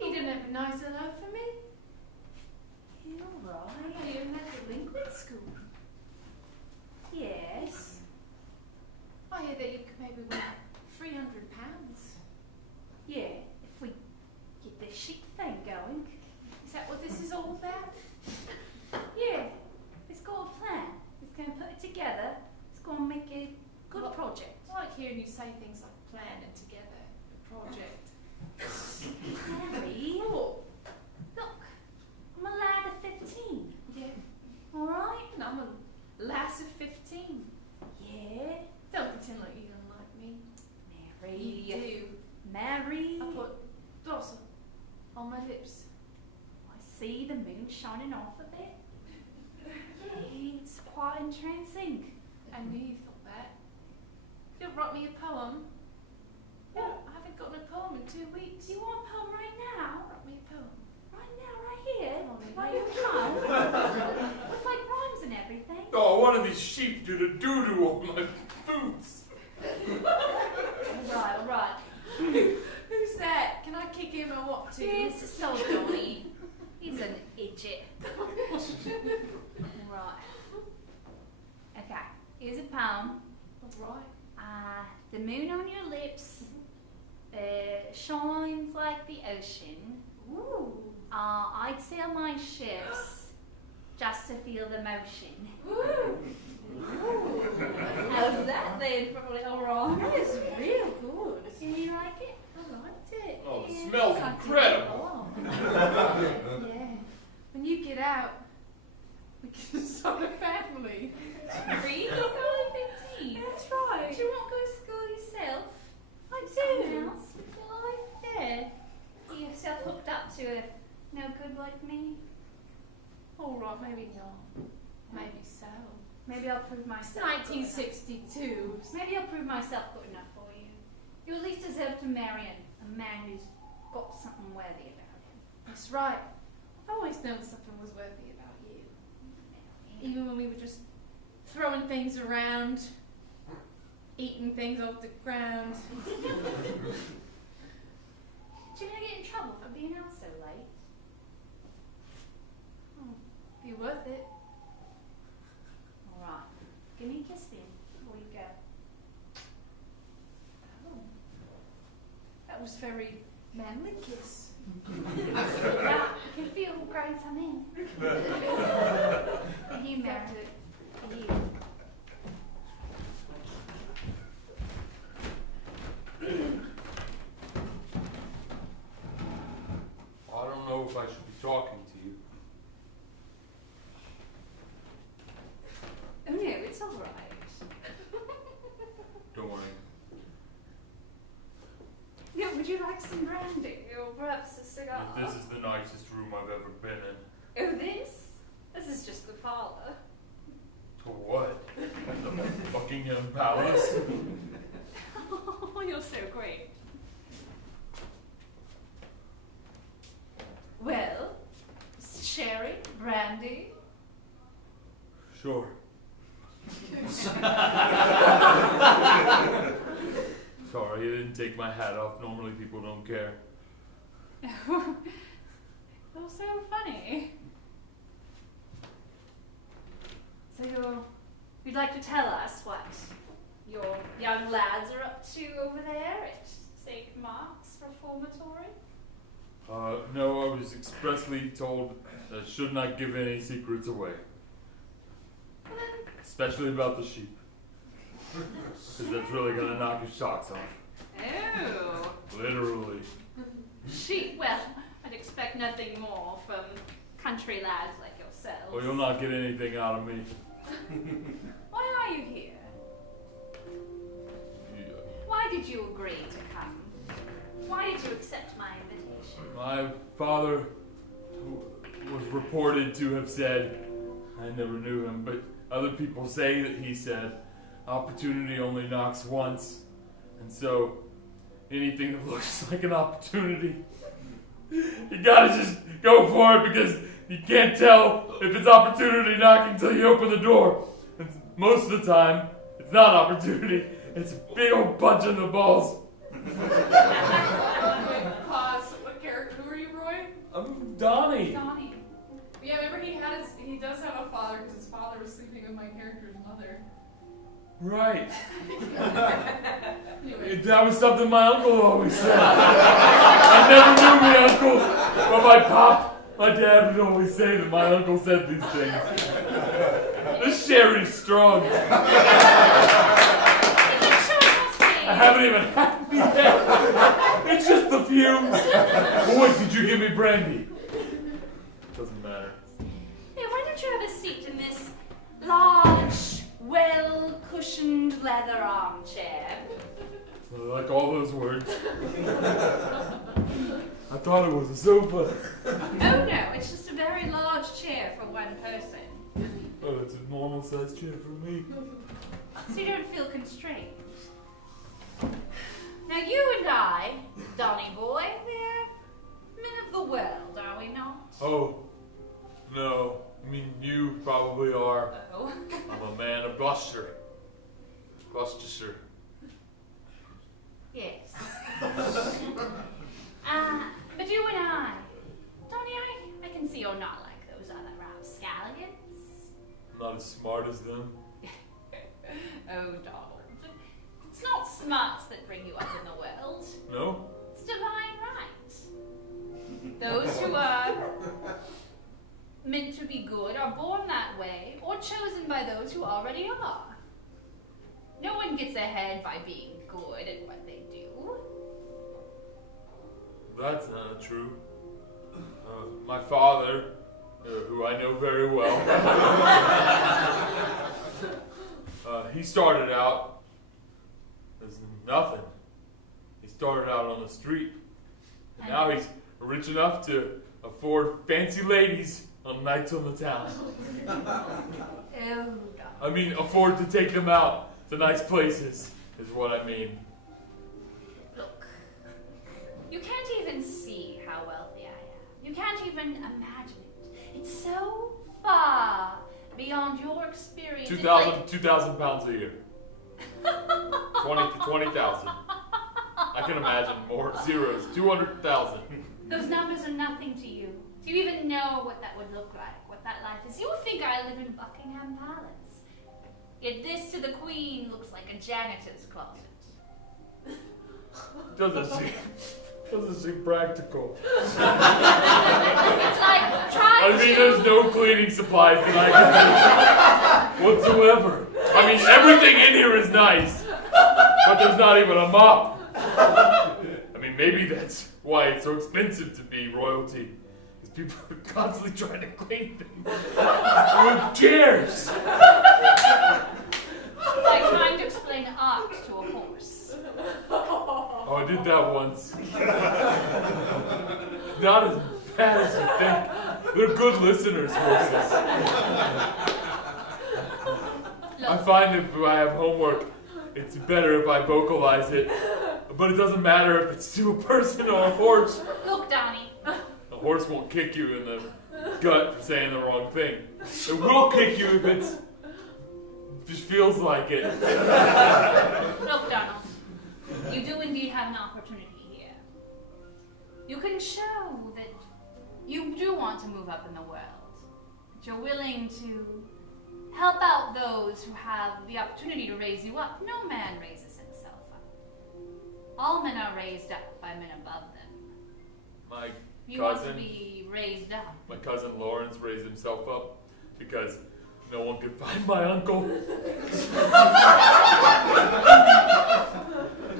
You didn't have a nice hello for me? You're I right. thought you had to link with school. Yes. I hear that you could maybe win £300. Yeah, if we get the sheep thing going. Is that what this is all about? Yeah, it's got a plan. It's going to put it together. It's going to make a good project. I like hearing you say things like plan and together, the project. Mary, Oh, look, I'm a lad of 15. yeah. All right? And I'm a lass of 15. Yeah. Don't pretend like you don't like me. Mary. You do. Mary. I put blossom on my lips. I see the moon shining off of it. It's quite entrancing. I knew you thought that. You'll write me a poem. What? I haven't gotten a poem in 2 weeks. Do you want a poem right now? Write me a poem. Right now, right here? Come on, Right Henry. now? With like rhymes and everything. Oh, one of these sheep did a doo-doo on my boots. All right. Who's that? Can I kick him or what to? It's so Johnny. He's an idiot. Right. Okay, here's a poem. Alright. The moon on your lips shines like the ocean. Ooh. I'd sail my ships just to feel the motion. Ooh. How's that then? Probably alright. That is real good. Did you like it? I liked it. Oh, it Yeah. smells incredible. Yeah. When you get out, we can start a family. Really? You're only 15. That's right. Do you want to go to school yourself? I Someone else with your life? Yeah. Get yourself hooked up to a no good like me? Alright, maybe not. Maybe so. Maybe I'll prove myself. It's 1962. Maybe I'll prove myself good enough for you. You at least deserve to marry a man who's got something worthy about him. That's right. I've always known something was worthy about you. Even when we were just throwing things around, eating things off the ground. Do you want to get in trouble for being out so late? Be worth it. Alright. Give me a kiss then before you go. Oh. That was very manly kiss. Yeah, I can feel who cried some in. He meant it. He. I don't know if I should be talking to you. Oh no, it's all right. Don't worry. Yeah, would you like some brandy or perhaps a cigar? This is the nicest room I've ever been in. Oh, this? This is just the parlor. For what? The Buckingham Palace? Oh, you're so great. Well, sherry, brandy. Sure. Sorry, I didn't take my hat off. Normally people don't care. You're so funny. So you'd like to tell us what your young lads are up to over there at St. Mark's Reformatory? No, I was expressly told that I should not give any secrets away. Well then, Especially about the sheep. Because that's really going to knock your socks off. oh, Literally. sheep. Well, I'd expect nothing more from country lads like yourselves. Well, you'll not get anything out of me. Why are you here? Why did you agree to come? Why did you accept my invitation? My father was reported to have said, I never knew him, but other people say that he said, opportunity only knocks once. And so, anything that looks like an opportunity, you gotta just go for it because you can't tell if it's opportunity knocking until you open the door. And most of the time, it's not opportunity, it's a big old punch in the balls. Wait, pause. What character? Who are you, Roy? I'm Donnie. Donnie. Yeah, remember he does have a father because his father was sleeping with my character's mother. Right. Anyway. That was something my uncle always said. I never knew my uncle, but my dad would always say that my uncle said these things. This sherry's strong. I haven't even had any yet. It's just the fumes. Boy, did you give me brandy? Doesn't matter. Hey, why don't you have a seat in this large, well-cushioned leather armchair? I like all those words. I thought it was a sofa. Oh no, it's just a very large chair for one person. Oh, it's a normal sized chair for me. So you don't feel constrained. Now you and I, Donny boy, we're men of the world, are we not? Oh, no. I mean, you probably are. Oh. I'm a man of Gloucester. Gloucestershire. Yes. But you and I, Donny, I can see you're not like those other rapscallions. Not as smart as them. Oh, Donald. It's not smarts that bring you up in the world. No? It's divine right. Those who are meant to be good are born that way or chosen by those who already are. No one gets ahead by being good at what they do. That's not true. My father, who I know very well, he started out as nothing. He started out on the street. And now he's rich enough to afford fancy ladies on nights on the town. Oh, God. I mean, afford to take them out to nice places, is what I mean. Look, you can't even see how wealthy I am. You can't even imagine it. It's so far beyond your experience. 2,000 pounds a year. 20,000. I can imagine more zeros. 200,000. Those numbers are nothing to you. Do you even know what that would look like, what that life is? You think I live in Buckingham Palace. Yet this to the Queen looks like a janitor's closet. Doesn't seem. Doesn't seem practical. It's like trying I mean, there's no cleaning supplies that I can use whatsoever. I mean, everything in here is nice, but there's not even a mop. I mean, maybe that's why it's so expensive to be royalty. Because people are constantly trying to clean things with chairs. It's like trying to explain art to a horse. Oh, I did that once. Not as bad as you think. They're good listeners, horses. I find if I have homework, it's better if I vocalize it. But it doesn't matter if it's to a person or a horse. Look, Donnie. A horse won't kick you in the gut for saying the wrong thing. It will kick you if it just feels like it. Look, Donald. You do indeed have an opportunity here. You can show that you do want to move up in the world. That you're willing to help out those who have the opportunity to raise you up. No man raises himself up. All men are raised up by men above them. My You want to cousin, be raised up. my cousin Lawrence raised himself up because no one could find my uncle.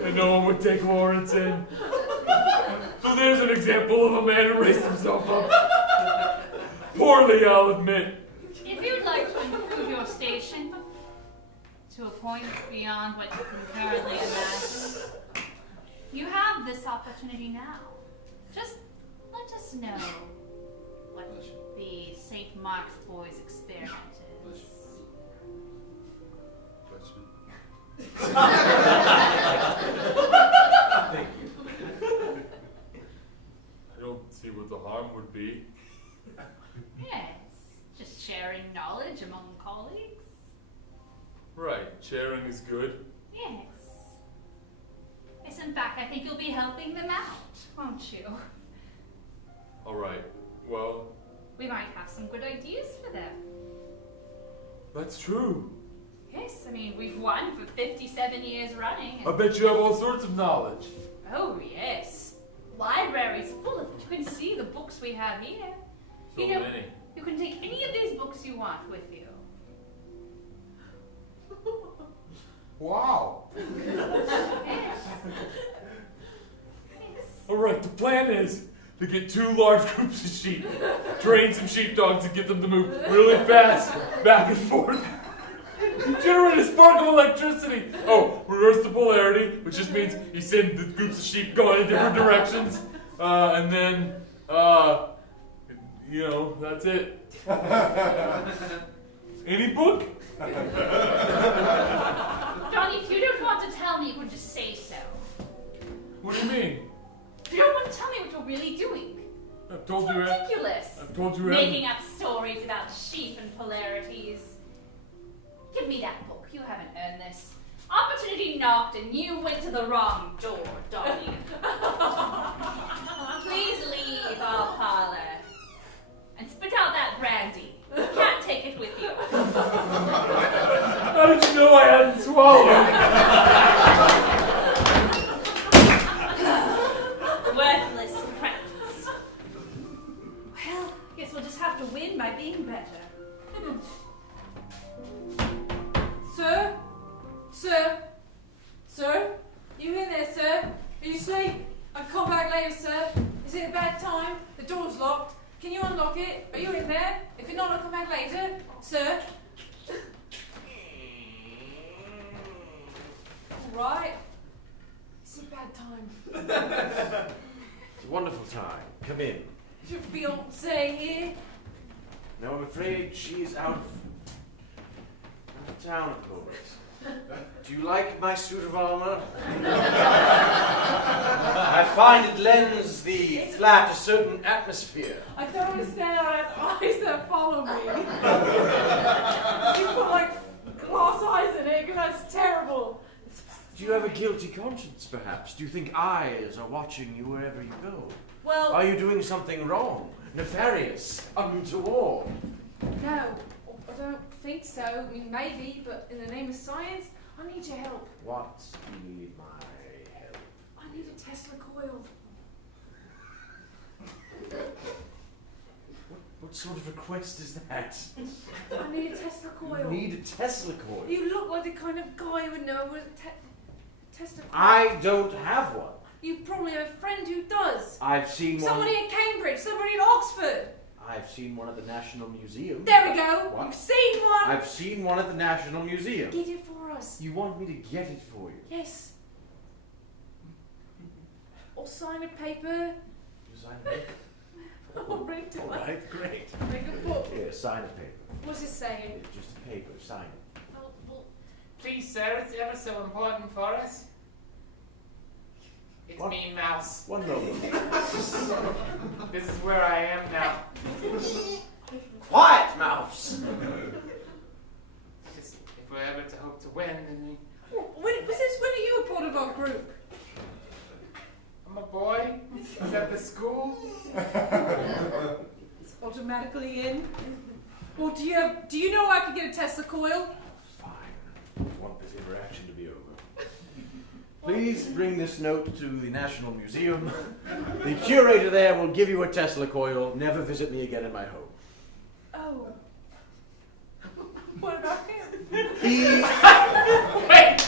And no one would take Lawrence in. So there's an example of a man who raised himself up. Poorly, I'll admit. If you'd like to improve your station to a point beyond what you can currently imagine, you have this opportunity now. Just let us know what the St. Mark's Boys experiment is. Thank you. I don't see what the harm would be. Yes, just sharing knowledge among colleagues. Right, sharing is good. Yes. Yes, in fact, I think you'll be helping them out, won't you? All right, well, We might have some good ideas for them. that's true. Yes, I mean, we've won for 57 years running. I bet you have all sorts of knowledge. Oh, yes. Libraries full of it. You can see the books we have here. So You know- many. You can take any of these books you want with you. Wow. Yes. All right, the plan is to get 2 large groups of sheep, train some sheepdogs and get them to move really fast back and forth. Generate a spark of electricity. Oh, reverse the polarity, which just means you send the groups of sheep going in different directions. And then, that's it. Any book? Johnny, if you don't want to tell me, you can just say so. What do you mean? If you don't want to tell me what you're really doing. I've told It's you. ridiculous. I've told you. Making up stories about sheep and polarities. Give me that book. You haven't earned this. Opportunity knocked and you went to the wrong door, Donnie. Please leave our parlor. And spit out that brandy. You can't take it with you. How did you know I hadn't swallowed? Worthless crafts. Well, guess we'll just have to win by being better. Sir? Sir? Sir? You in there, sir? Are you asleep? I'll come back later, sir. Is it a bad time? The door's locked. Can you unlock it? Are you in there? If you're not, I'll come back later. Sir? Right. It's a bad time. It's a wonderful time. Come in. Is your fiancée here? No, I'm afraid she's out of town, of course. Do you like my suit of armor? I find it lends the flat a certain atmosphere. I don't understand how it has eyes that follow me. You put like glass eyes in it, because that's terrible. Do you have a guilty conscience, perhaps? Do you think eyes are watching you wherever you go? Well, Are you doing something wrong, nefarious, untoward? no, I don't think so. I mean, maybe, but in the name of science, I need your help. What do you need my help? I need a Tesla coil. What sort of request is that? I need a Tesla coil. You need a Tesla coil. You look like the kind of guy who would know what a Tesla coil. I don't have one. You probably have a friend who does. I've seen one. Somebody at Cambridge, somebody at Oxford. I've seen one at the National Museum. There we go. What? You've seen one. I've seen one at the National Museum. Get it for us. You want me to get it for you? Yes. Or sign a paper. You sign a paper? Or read it. All right, great. Make a book. Here, sign a paper. What's it saying? It's just a paper. Sign it. Oh, well, Please, sir, it's ever so important for us. It's What? me, Mouse. One moment. This is where I am now. Quiet, mouse. If we're ever to hope to win, then when are you a part of our group? I'm a boy. Is at the school. It's automatically in. Or do you know I can get a Tesla coil? Fine. I want this interaction to be over. Please bring this note to the National Museum. The curator there will give you a Tesla coil. Never visit me again in my home. Oh. What about him? Wait!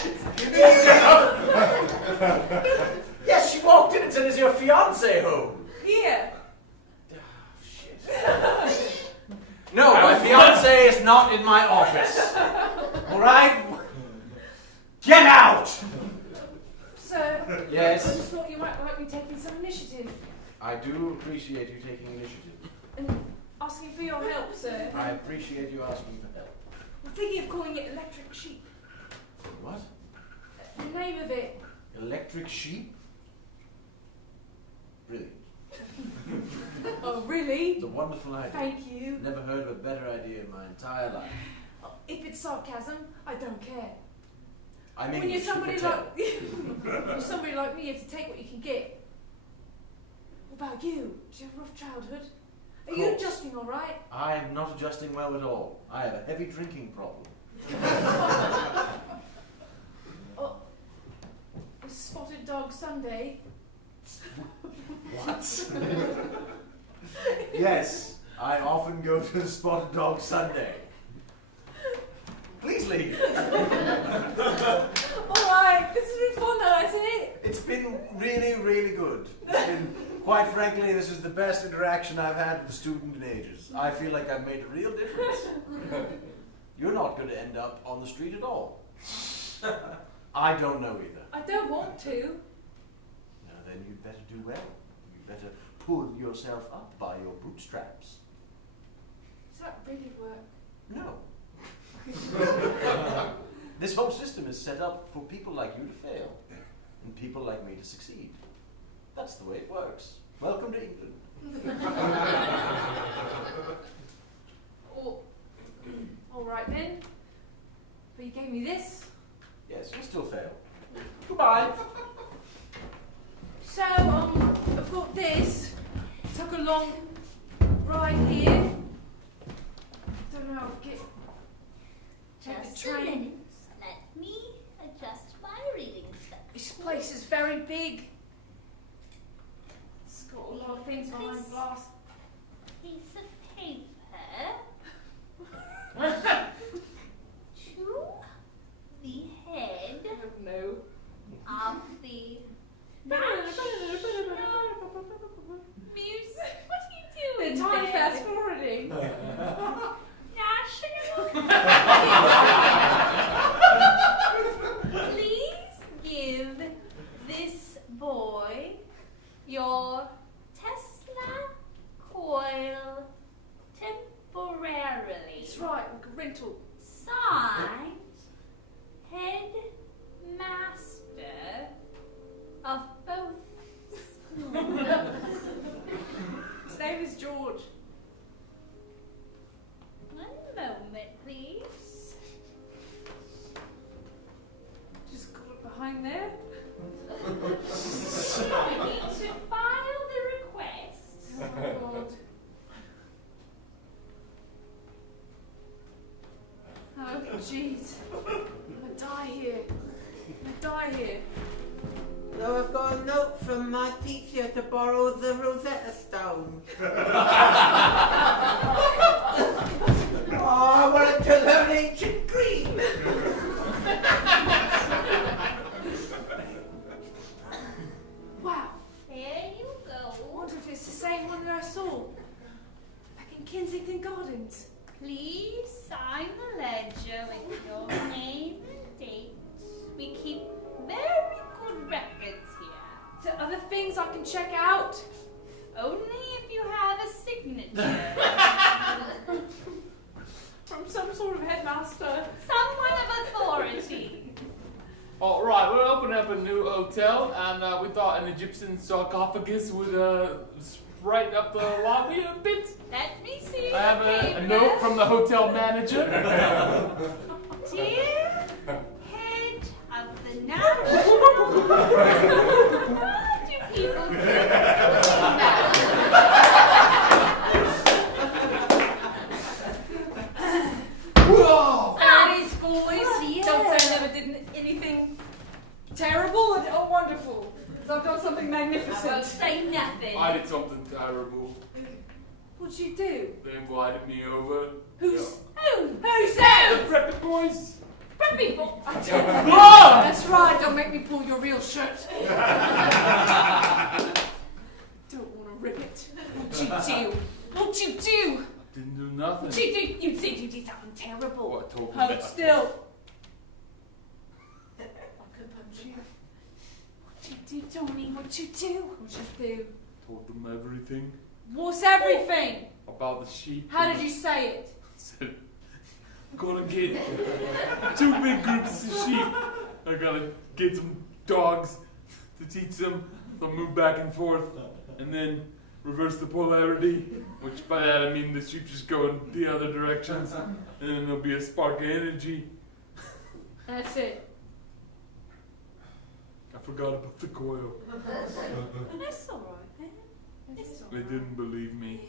Yes, she walked in and said, "Is your fiance home?" Here. No, my fiance is not in my office. All right? Get out! Sir. Yes? I just thought you might like me taking some initiative. I do appreciate you taking initiative. And asking for your help, sir. I appreciate you asking for help. I'm thinking of calling it electric sheep. What? The name of it. Electric sheep? Brilliant. Oh, really? It's a wonderful idea. Thank you. Never heard of a better idea in my entire life. Oh, if it's sarcasm, I don't care. I mean, When you're you should somebody tell. like you're somebody like me, you have to take what you can get. What about you? Did you have a rough childhood? Are you course. adjusting all right? I am not adjusting well at all. I have a heavy drinking problem. Oh, a spotted dog Sunday. What? Yes, I often go to the Spotted Dog Sunday. Please leave. Alright, this has been fun though, hasn't it? It's been really, really good. It's been, quite frankly, this is the best interaction I've had with a student in ages. I feel like I've made a real difference. You're not going to end up on the street at all. I don't know either. I don't want to. Now then, you'd better do well. You'd better pull yourself up by your bootstraps. Does that really work? No. This whole system is set up for people like you to fail and people like me to succeed. That's the way it works. Welcome to England. All right then. But you gave me this. Yes, you'll still fail. Goodbye. So, I've got this. Took a long ride here. Don't know, take the Just a train. minute. Let me adjust my reading spectacles. This place is very big. It's got a lot of things behind glass. Piece of paper to the head No. of the National Music. What are you doing? The time there? fast forwarding. National. Please give this boy your Tesla coil temporarily. It's right, like a rental. Signed, Headmaster of both schools. His name is George. One moment, please. Just got it behind there. I need to file the request. Oh my god. Oh jeez. I'm gonna die here. I'm gonna die here. So I've got a note from my teacher to borrow the Rosetta Stone. Oh, I wanted to learn ancient Greek. Wow. There you go. I wonder if it's the same one that I saw back in Kensington Gardens. Please sign the ledger with your name and date. We keep very good records here. So other things I can check out? Only if you have a signature. From some sort of headmaster. Someone of authority. All right, we're opening up a new hotel, and we thought an Egyptian sarcophagus would brighten up the lobby a bit. Let me see I have the a paper. note from the hotel manager. Dear head of the national. Why do people keep doing that? Whoa! Daddy's boys. Yeah. Don't say I never did anything terrible or wonderful. 'Cause I've done something I won't magnificent. say nothing. I did something terrible. What'd you do? They invited me over. Who's Who's The that? preppy boys. People. Whoa! That's right, don't make me pull your real shirt. Don't want to rip it. What'd you do? What'd you do? Didn't do nothing. What'd you do? You said you did something terrible. Oh, I told them Hold that. still. What'd you do, Tony? What'd you do? What'd you do? Told them everything What's everything? about the sheep. How did you say it? Said, gotta get 2 big groups of sheep. I gotta get some dogs to teach them. They'll move back and forth, and then reverse the polarity, which by that I mean the sheep just go in the other directions, and then there'll be a spark of energy. That's it. I forgot about the coil. That's all right then. It's all They didn't believe me.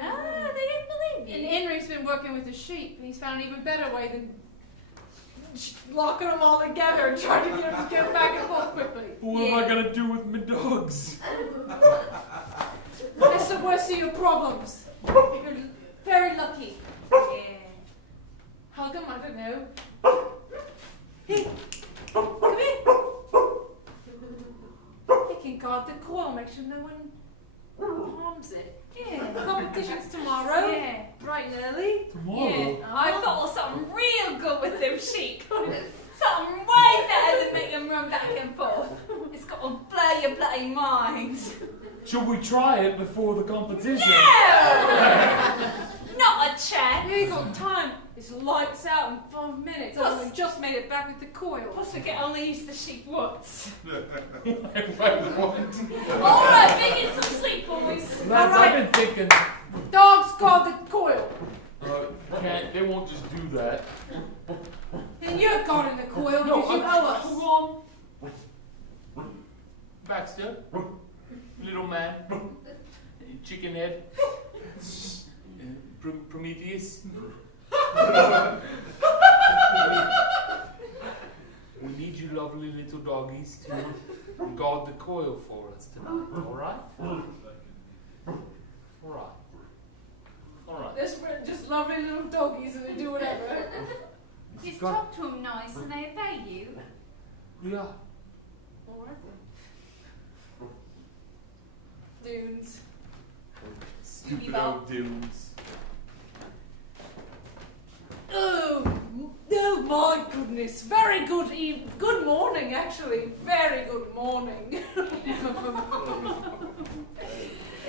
Ah, they didn't believe And you. Henry's been working with the sheep, and he's found an even better way than locking them all together and trying to get them to go back and forth quickly. But what am I gonna do with my dogs? That's the worst of your problems. You're very lucky. Yeah. Hug them, I don't know. Hey, come here. They can guard the coil, make sure no one harms it. Yeah. Competition's tomorrow. Yeah. Bright and early. Tomorrow? I've thought of something real good with them sheep. Something way better than make them run back and forth. It's got to blow your bloody mind. Should we try it before the competition? No! Not a chance. You ain't got time. It's lights out in 5 minutes. Plus- I've only just made it back with the coil. Plus we can only use the sheep once. All Alright, we get some sleep, boys. Lads, I've been thinking, Dogs guard the coil. they won't just do that. Then you're guarding the coil No, because you owe us. hold on. Baxter, little man, chicken head, Prometheus. We need you lovely little doggies to guard the coil for us tonight, alright? Alright. They're just lovely little doggies and they do whatever. Just talk to them nice and they obey you. Yeah. Alright then. Dunes. Stupid old dudes. Oh my goodness. Very good good morning, actually. Very good morning.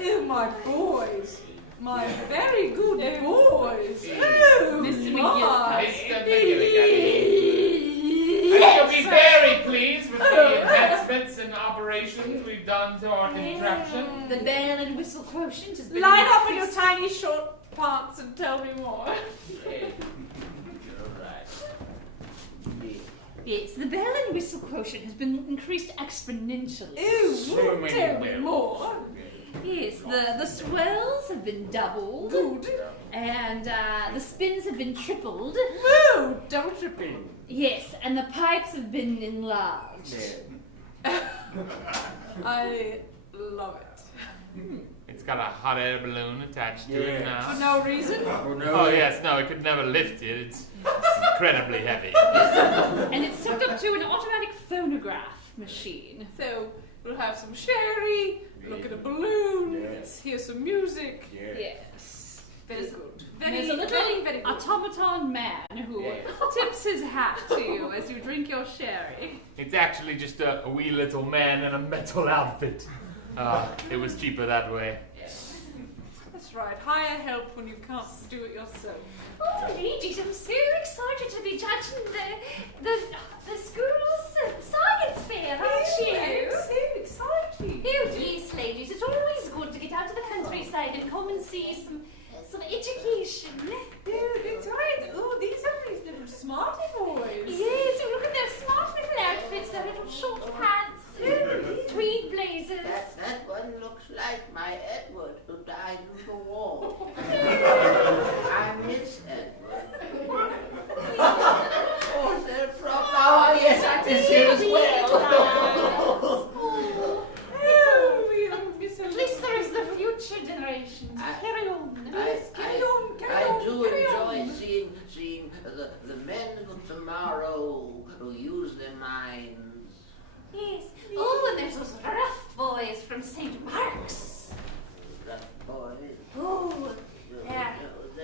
Oh, my boys. My very good boys. Oh, Mr. my. You'll be very pleased with the enhancements and operations we've done to our contraption. The bell and whistle quotient has been Line up in your tiny short pants and tell me more. Yes, the bell and whistle quotient has been increased exponentially. Ooh, tell me more. Yes, the swells have been doubled. Good. And the spins have been tripled. Ooh, double triple. Yes, and the pipes have been enlarged. I love it. It's got a hot air balloon attached to it now. For no reason. Oh yes, no, it could never lift it. It's incredibly heavy. And it's hooked up to an automatic phonograph machine. So we'll have some sherry, look at a balloon, hear some music. Yes. Very good. There's a little automaton man who tips his hat to you as you drink your sherry. It's actually just a wee little man in a metal outfit. It was cheaper that way. That's right. Hire help when you can't do it yourself. Oh, ladies, I'm so excited to be judging the school's science fair, aren't you? I'm so excited. Oh, yes, ladies. It's always good to get out to the countryside and come and see some education. Yeah, that's right. Oh, these are these little smarty boys. Yes, you look at their smart little outfits, their little short pants, tweed blazers. That one looks like my Edward who died in the war. I miss Edward. Oh, they're from... Oh, yes, I miss him as well. At least there is the future generations. Carry on. I do enjoy seeing the men of tomorrow who use their minds. Yes. Oh, and there's those rough boys from St. Mark's. Rough boys. Oh, yeah.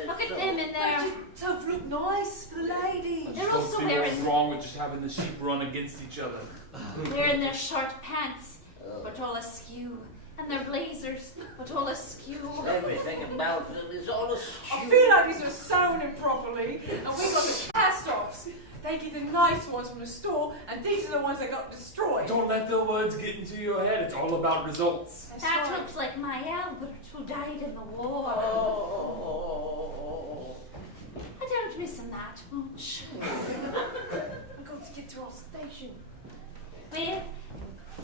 Look at them in there. Tough look nice for the lady. They're also What's wearing. wrong with just having the sheep run against each other? They're in their short pants, but all askew. And their blazers, but all askew. Everything about them is all askew. I feel like these are sewn in properly, and we got the cast-offs. They get the nice ones from the store, and these are the ones that got destroyed. Don't let the words get into your head. It's all about results. That's That right. looks like my Albert who died in the war. Oh. I don't miss him that much. I'm going to get to our station. Well,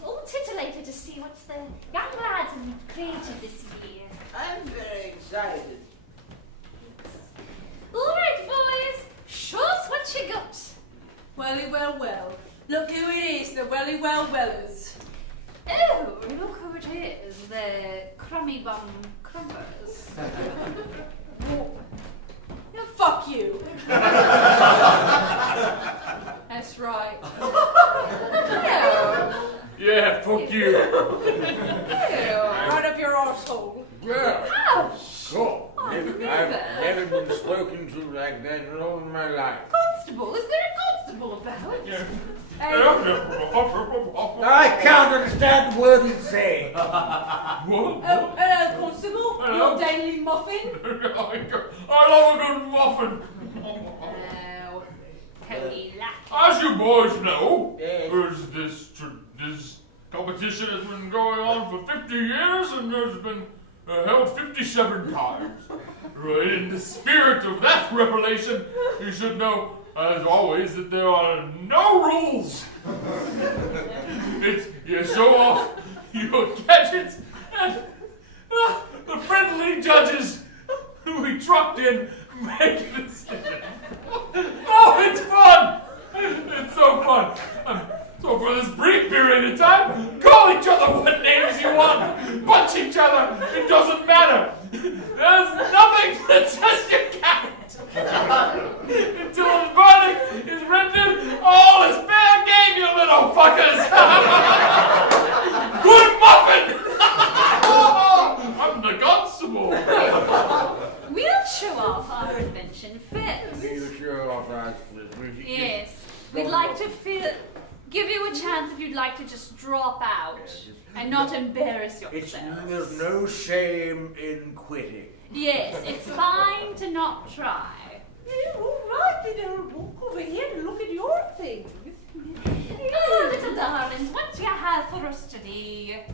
all titillated to see what the young lads have created this year. I'm very excited. All right, boys, show us what you got. Welly well well. Look who it is, the welly well wellers. Oh, look who it is, the crummy bum crumpers. Fuck you. That's right. Yeah, fuck you. Right up your arsehole. Yeah. Ouch! Cool. I've never been spoken to like that in all my life. Constable, is there a constable about? I can't understand the word he's saying. Hello, Constable. Hello. Your daily muffin. I love a good muffin. Oh, Tony Lack. As you boys know, Yes. this competition has been going on for 50 years and there's been held 57 times. Right, in the spirit of that revelation, you should know, as always, that there are no rules. It's you show off your gadgets and the friendly judges who we trucked in make a decision. Oh, it's fun! It's so fun. So for this brief period of time, call each other what names you want. Punch each other. It doesn't matter. There's nothing that says you can't. Until the verdict is rendered, all is fair game, you little fuckers. Good muffin. I'm the constable. We'll show off our invention first. You show off our split. Yes, we'd like to give you a chance if you'd like to just drop out and not embarrass There's yourselves. no shame in quitting. Yes, it's fine to not try. All right, then I'll walk over here and look at your things. Oh, little darlings, what do you have for us today?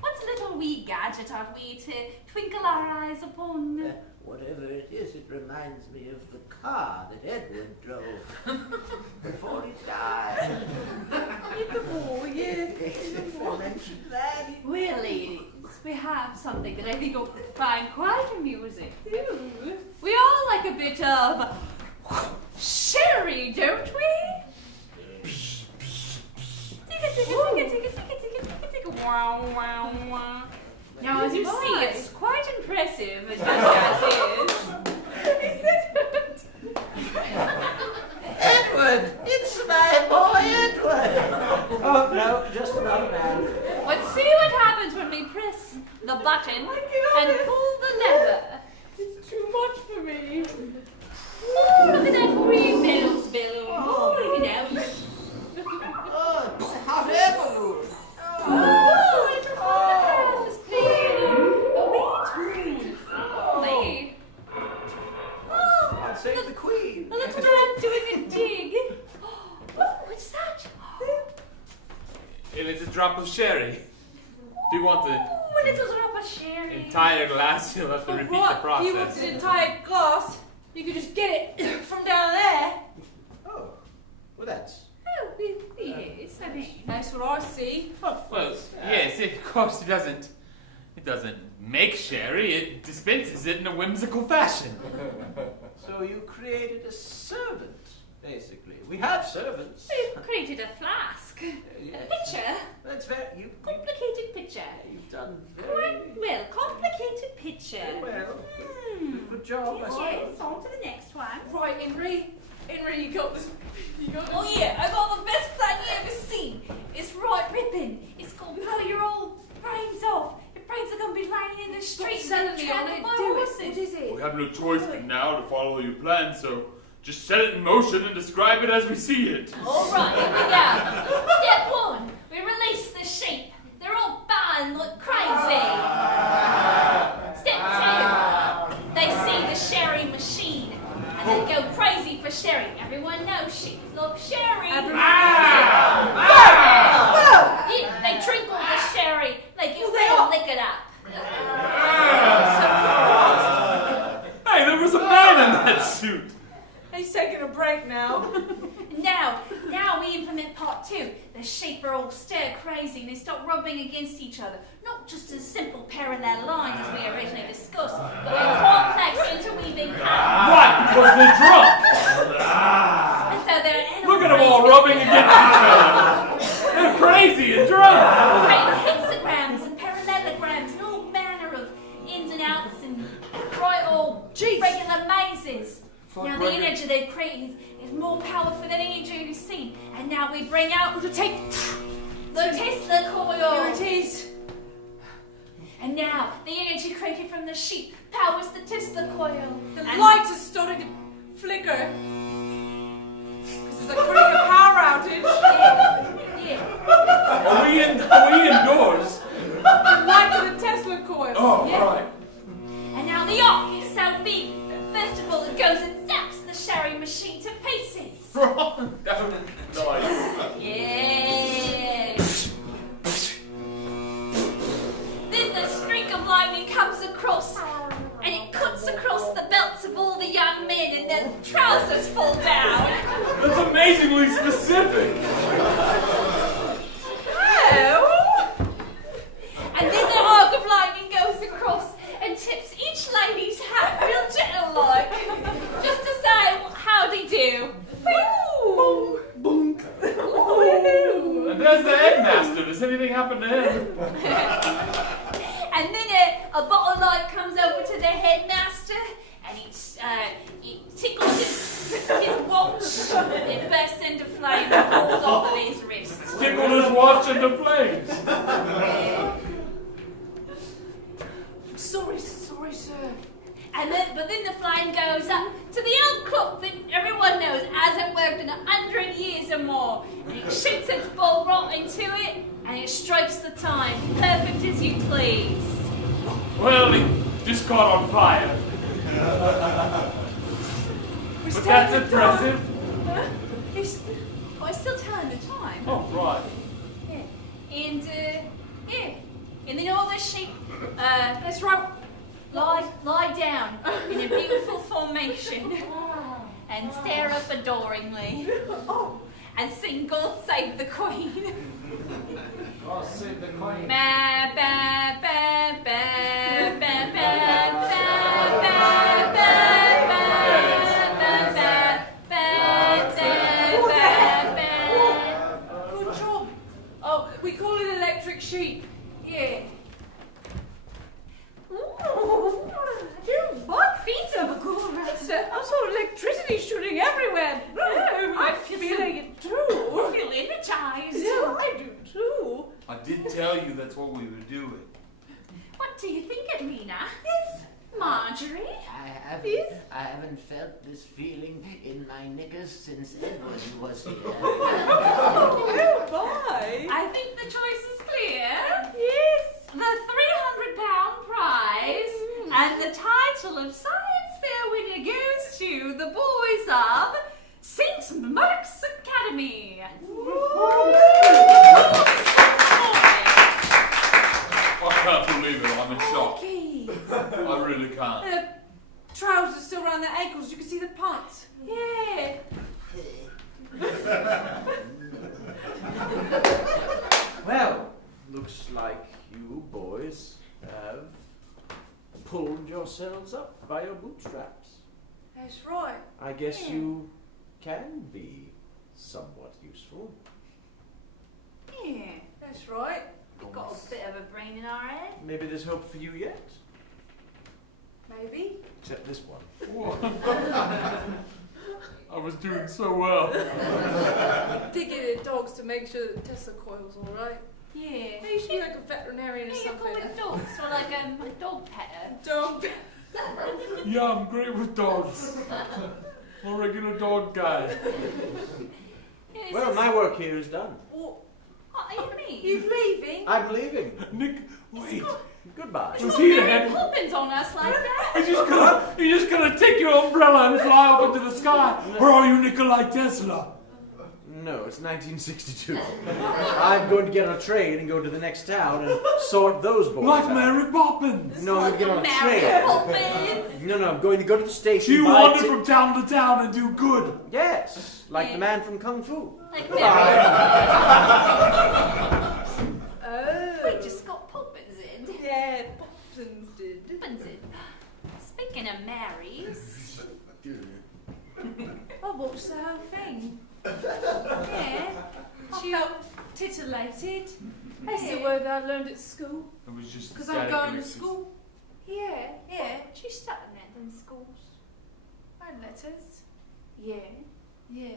What little wee gadget are we to twinkle our eyes upon? Whatever it is, it reminds me of the car that Edward drove before he died. Oh, yes. I mentioned that. Well, ladies, we have something that I think you'll find quite amusing. We all like a bit of sherry, don't we? Take it. Now, as you see, it's quite impressive, just as is. Edward! It's my boy Edward! Oh, no, just another man. Let's see what happens when we press the button and pull the lever. It's too much for me. Oh, look at that green bellows bellow. Oh, look at that. Oh, hot air balloon! Oh, little phonograph is playing a wee tune. Oh, I'll save the queen. a little man's doing a jig. Oh, what's that? It is a drop of sherry. If you want the Oh, a little drop of sherry. entire glass, you'll have to repeat the process. If you want an entire glass, you could just get it from down there. Oh, well, that's. Oh, yes, I mean. That's what I see. Well, yes, of course it doesn't. It doesn't make sherry. It dispenses it in a whimsical fashion. So you created a servant, basically. We have servants. We've created a flask. Yes. A picture. That's very. Complicated picture. You've done Quite well. Complicated picture. well. Hmm. Good job. Yes, I yes. On to the next one. Right, Henry, you got this. You got this. Oh yeah, I got the best plan you ever seen. It's right ripping. It's gonna blow your old brains off. Your brains are gonna be lying in the street. selling me on it. by Do it. horses. What is it? We have no choice but now to follow your plan, so just set it in motion and describe it as we see it. All right, here we go. Step one, we release the sheep. They're all buying like crazy. Step two, they see the sherry machine and they go crazy for sherry. Everyone knows sheep love sherry. Yeah, they drink all the sherry like you will lick it up. Hey, there was a man in that suit. He's taking a break now. Now we implement part two. The sheep are all stir crazy and they start rubbing against each other. Not just as simple parallel lines as we originally discussed, but in complex interweaving patterns. Why? Because they're drunk. And so they're Look at them all rubbing against each other. They're crazy and drunk. Create hexagrams and parallelograms and all manner of ins and outs and right old regular mazes. Now the energy they've created is more powerful than any energy we've seen. And now we bring out the Tesla coil. Here it is. And now the energy created from the sheep powers the Tesla coil. The And lights are starting to flicker. Because there's a critical power outage. Yeah. Are we indoors? The light of the Tesla coil. Oh, Yeah. right. And now the arc is so big, first of all it goes and zaps the sherry machine to pieces. Nice. Yes. Then the streak of lightning comes across, and it cuts across the belts of all the young men, and their trousers fall down. That's amazingly specific. And then the arc of lightning goes across and tips each lady's hat real gentle-like, just to say howdy do. Woo! Boom. And there's the headmaster. Does anything happen to him? And then a bottle light comes over to the headmaster, and it tickles his watch. It bursts into flame and falls off of his wrist. Tickled his watch into flames. Sorry, sir. But then the flame goes up to the old clock that everyone knows hasn't worked in 100 years or more. And it shoots its ball right into it, and it strikes the time, perfect as you please. Well, it just caught on fire. But that's impressive. I'm still telling the time. Oh, right. Yeah. And, And then all the sheep, that's right, lie down in a beautiful formation and stare up adoringly and sing God Save the Queen. God save the queen. Ba, ba, ba, ba, ba, ba, ba, ba, ba, Good job. Oh, we call it electric sheep. electricity shooting everywhere. I'm feeling it too. I feel energized. Yeah, I do too. I did tell you that's what we were doing. What do you think, Edwina? Yes. Marjorie? I haven't felt this feeling in my knickers since Edward was here. Oh, boy. I think the choice is clear. Yes. The £300 prize and the title of Science Fair winner goes to the boys of St. Mark's Academy. I can't believe it. I'm in shock. Okay. I really can't. The trousers still around their ankles. You can see the pants. Yeah. Well, looks like you boys have pulled yourselves up by your bootstraps. That's right. I guess you can be somewhat useful. Yeah. That's right. We've got a bit of a brain in our head. Maybe there's hope for you yet. Maybe. Except this one. I was doing so well. Did get the dogs to make sure the Tesla coil's all right. Yeah. Hey, you should be like a veterinarian or Yeah, you're something. cool with dogs, or like a dog petter. Dog. Yeah, I'm great with dogs. I'm a regular dog guy. Yeah, Well, my work here is done. Oh, What are you mean? he's leaving. I'm leaving. Nick, wait. Goodbye. It's Was not he Mary ahead? Poppins on us like that. You're just gonna take your umbrella and fly up into the sky? Or are you Nikolai Tesla? No, it's 1962. I'm going to get on a train and go to the next town and sort those boys Like out. Mary Poppins. No, I'm going to get on a Mary train. Poppins. No, I'm going to go to the station. You buy a wander ti- from town to town and do good. Yes, like Yeah. the man from Kung Fu. Like Mary. Oh. We just got Poppins in. Yeah, Poppins did. Poppins in. Speaking of Marys. I watched the whole thing. Yeah. She felt titillated. That's the Yeah. word I learned at school. It was just Because I'm static going to voices. school. Yeah, yeah. She's studying it in schools. And letters. Yeah. Yeah.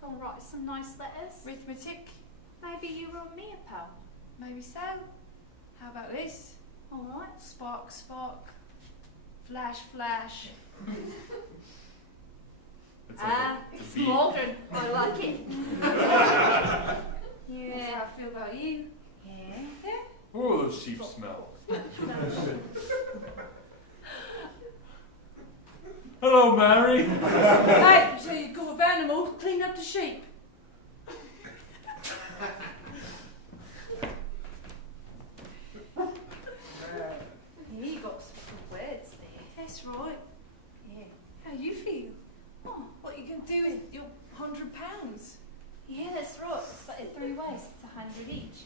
Go and write some nice letters. Arithmetic. Maybe you wrote me a poem. Maybe so. How about this? Alright. Spark, spark. Flash, flash. It's like a It's beat. modern. I like it. That's Yeah. how I feel about you. Yeah. Oh, those sheep smell. Hello, Mary. Hey, so you go with animals, clean up the sheep. Yeah, you got some good words there. That's right. Yeah. How you feel? Oh, What you can do with your £100? yeah, that's right. Split it 3 ways. It's 100 each.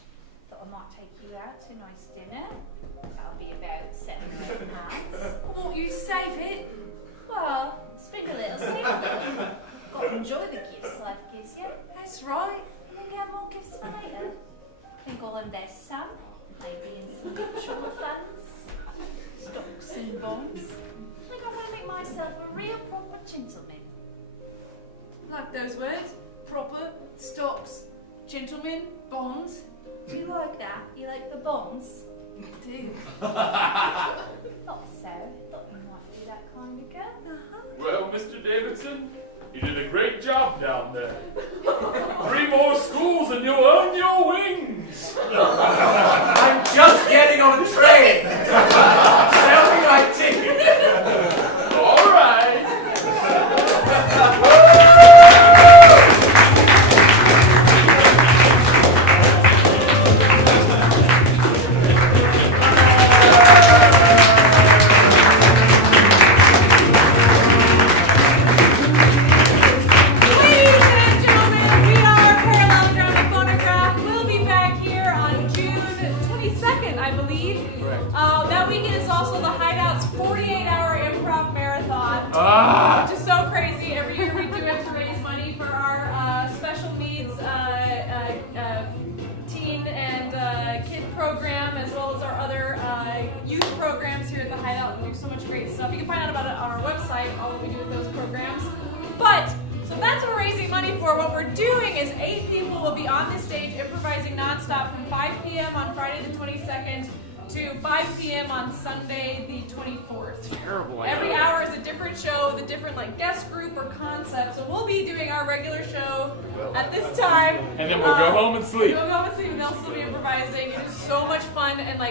Thought I might take you out to a nice dinner. That'll be about £7 or £8. Won't you save it? Well, spring a little soon. Got to enjoy the gifts life gives you. That's right. And then get more gifts for later. Think I'll invest some, maybe in some mutual funds, stocks and bonds. I think I'm going to make myself a real proper gentleman. Like those words. Proper, stocks, gentlemen, bonds. Do you like that? You like the bonds? I do. Thought so. Thought you might be that kind of girl. Well, Mr. Davidson, you did a great job down there. 3 more schools and you'll earn your wings. I'm just getting on a train. Sell me my ticket. All right. Ladies and gentlemen, we are Parallelogramophonograph. We'll be back here on June 22nd, I believe. Correct. That weekend is also the Hideout's 48-hour improv marathon, which is so crazy. Every year we do it to raise money for our special needs teen and kid program, as well as our other youth programs here at the Hideout. We do so much great stuff. You can find out about it on our website, all that we do with those programs. doing is 8 people will be on this stage improvising nonstop from 5 p.m. on Friday the 22nd to 5 p.m. on Sunday the 24th. Terrible. Every hour is a different show with a different desk group or concept. So we'll be doing our regular show at this time. And then we'll go home and sleep. We'll go home and sleep and they'll still be improvising. It is so much fun and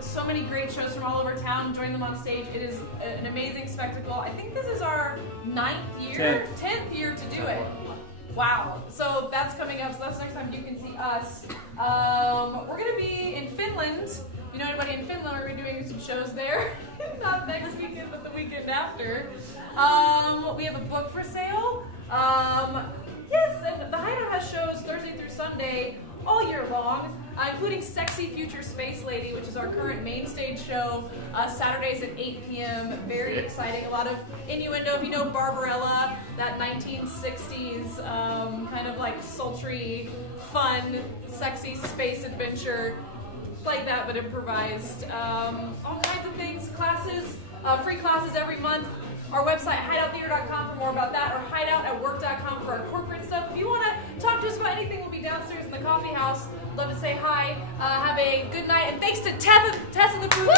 so many great shows from all over town. Join them on stage. It is an amazing spectacle. I think this is our 10th year to do it. Wow. So that's coming up. So that's next time you can see us. We're going to be in Finland. If you know anybody in Finland, we're going to be doing some shows there. Not next weekend, but the weekend after. We have a book for sale. Yes, and the Hideout has shows Thursday through Sunday all year long, including Sexy Future Space Lady, which is our current main stage show, Saturdays at 8 p.m. Very exciting. A lot of innuendo. If you know Barbarella, that 1960s kind of sultry, fun, sexy space adventure. Like that, but improvised. All kinds of things, classes, free classes every month. Our website, hideouttheater.com for more about that, or hideout@work.com for our corporate stuff. If you want to talk to us about anything, we'll be downstairs in the coffee house. Love to say hi. Have a good night, and thanks to Tess in the booth.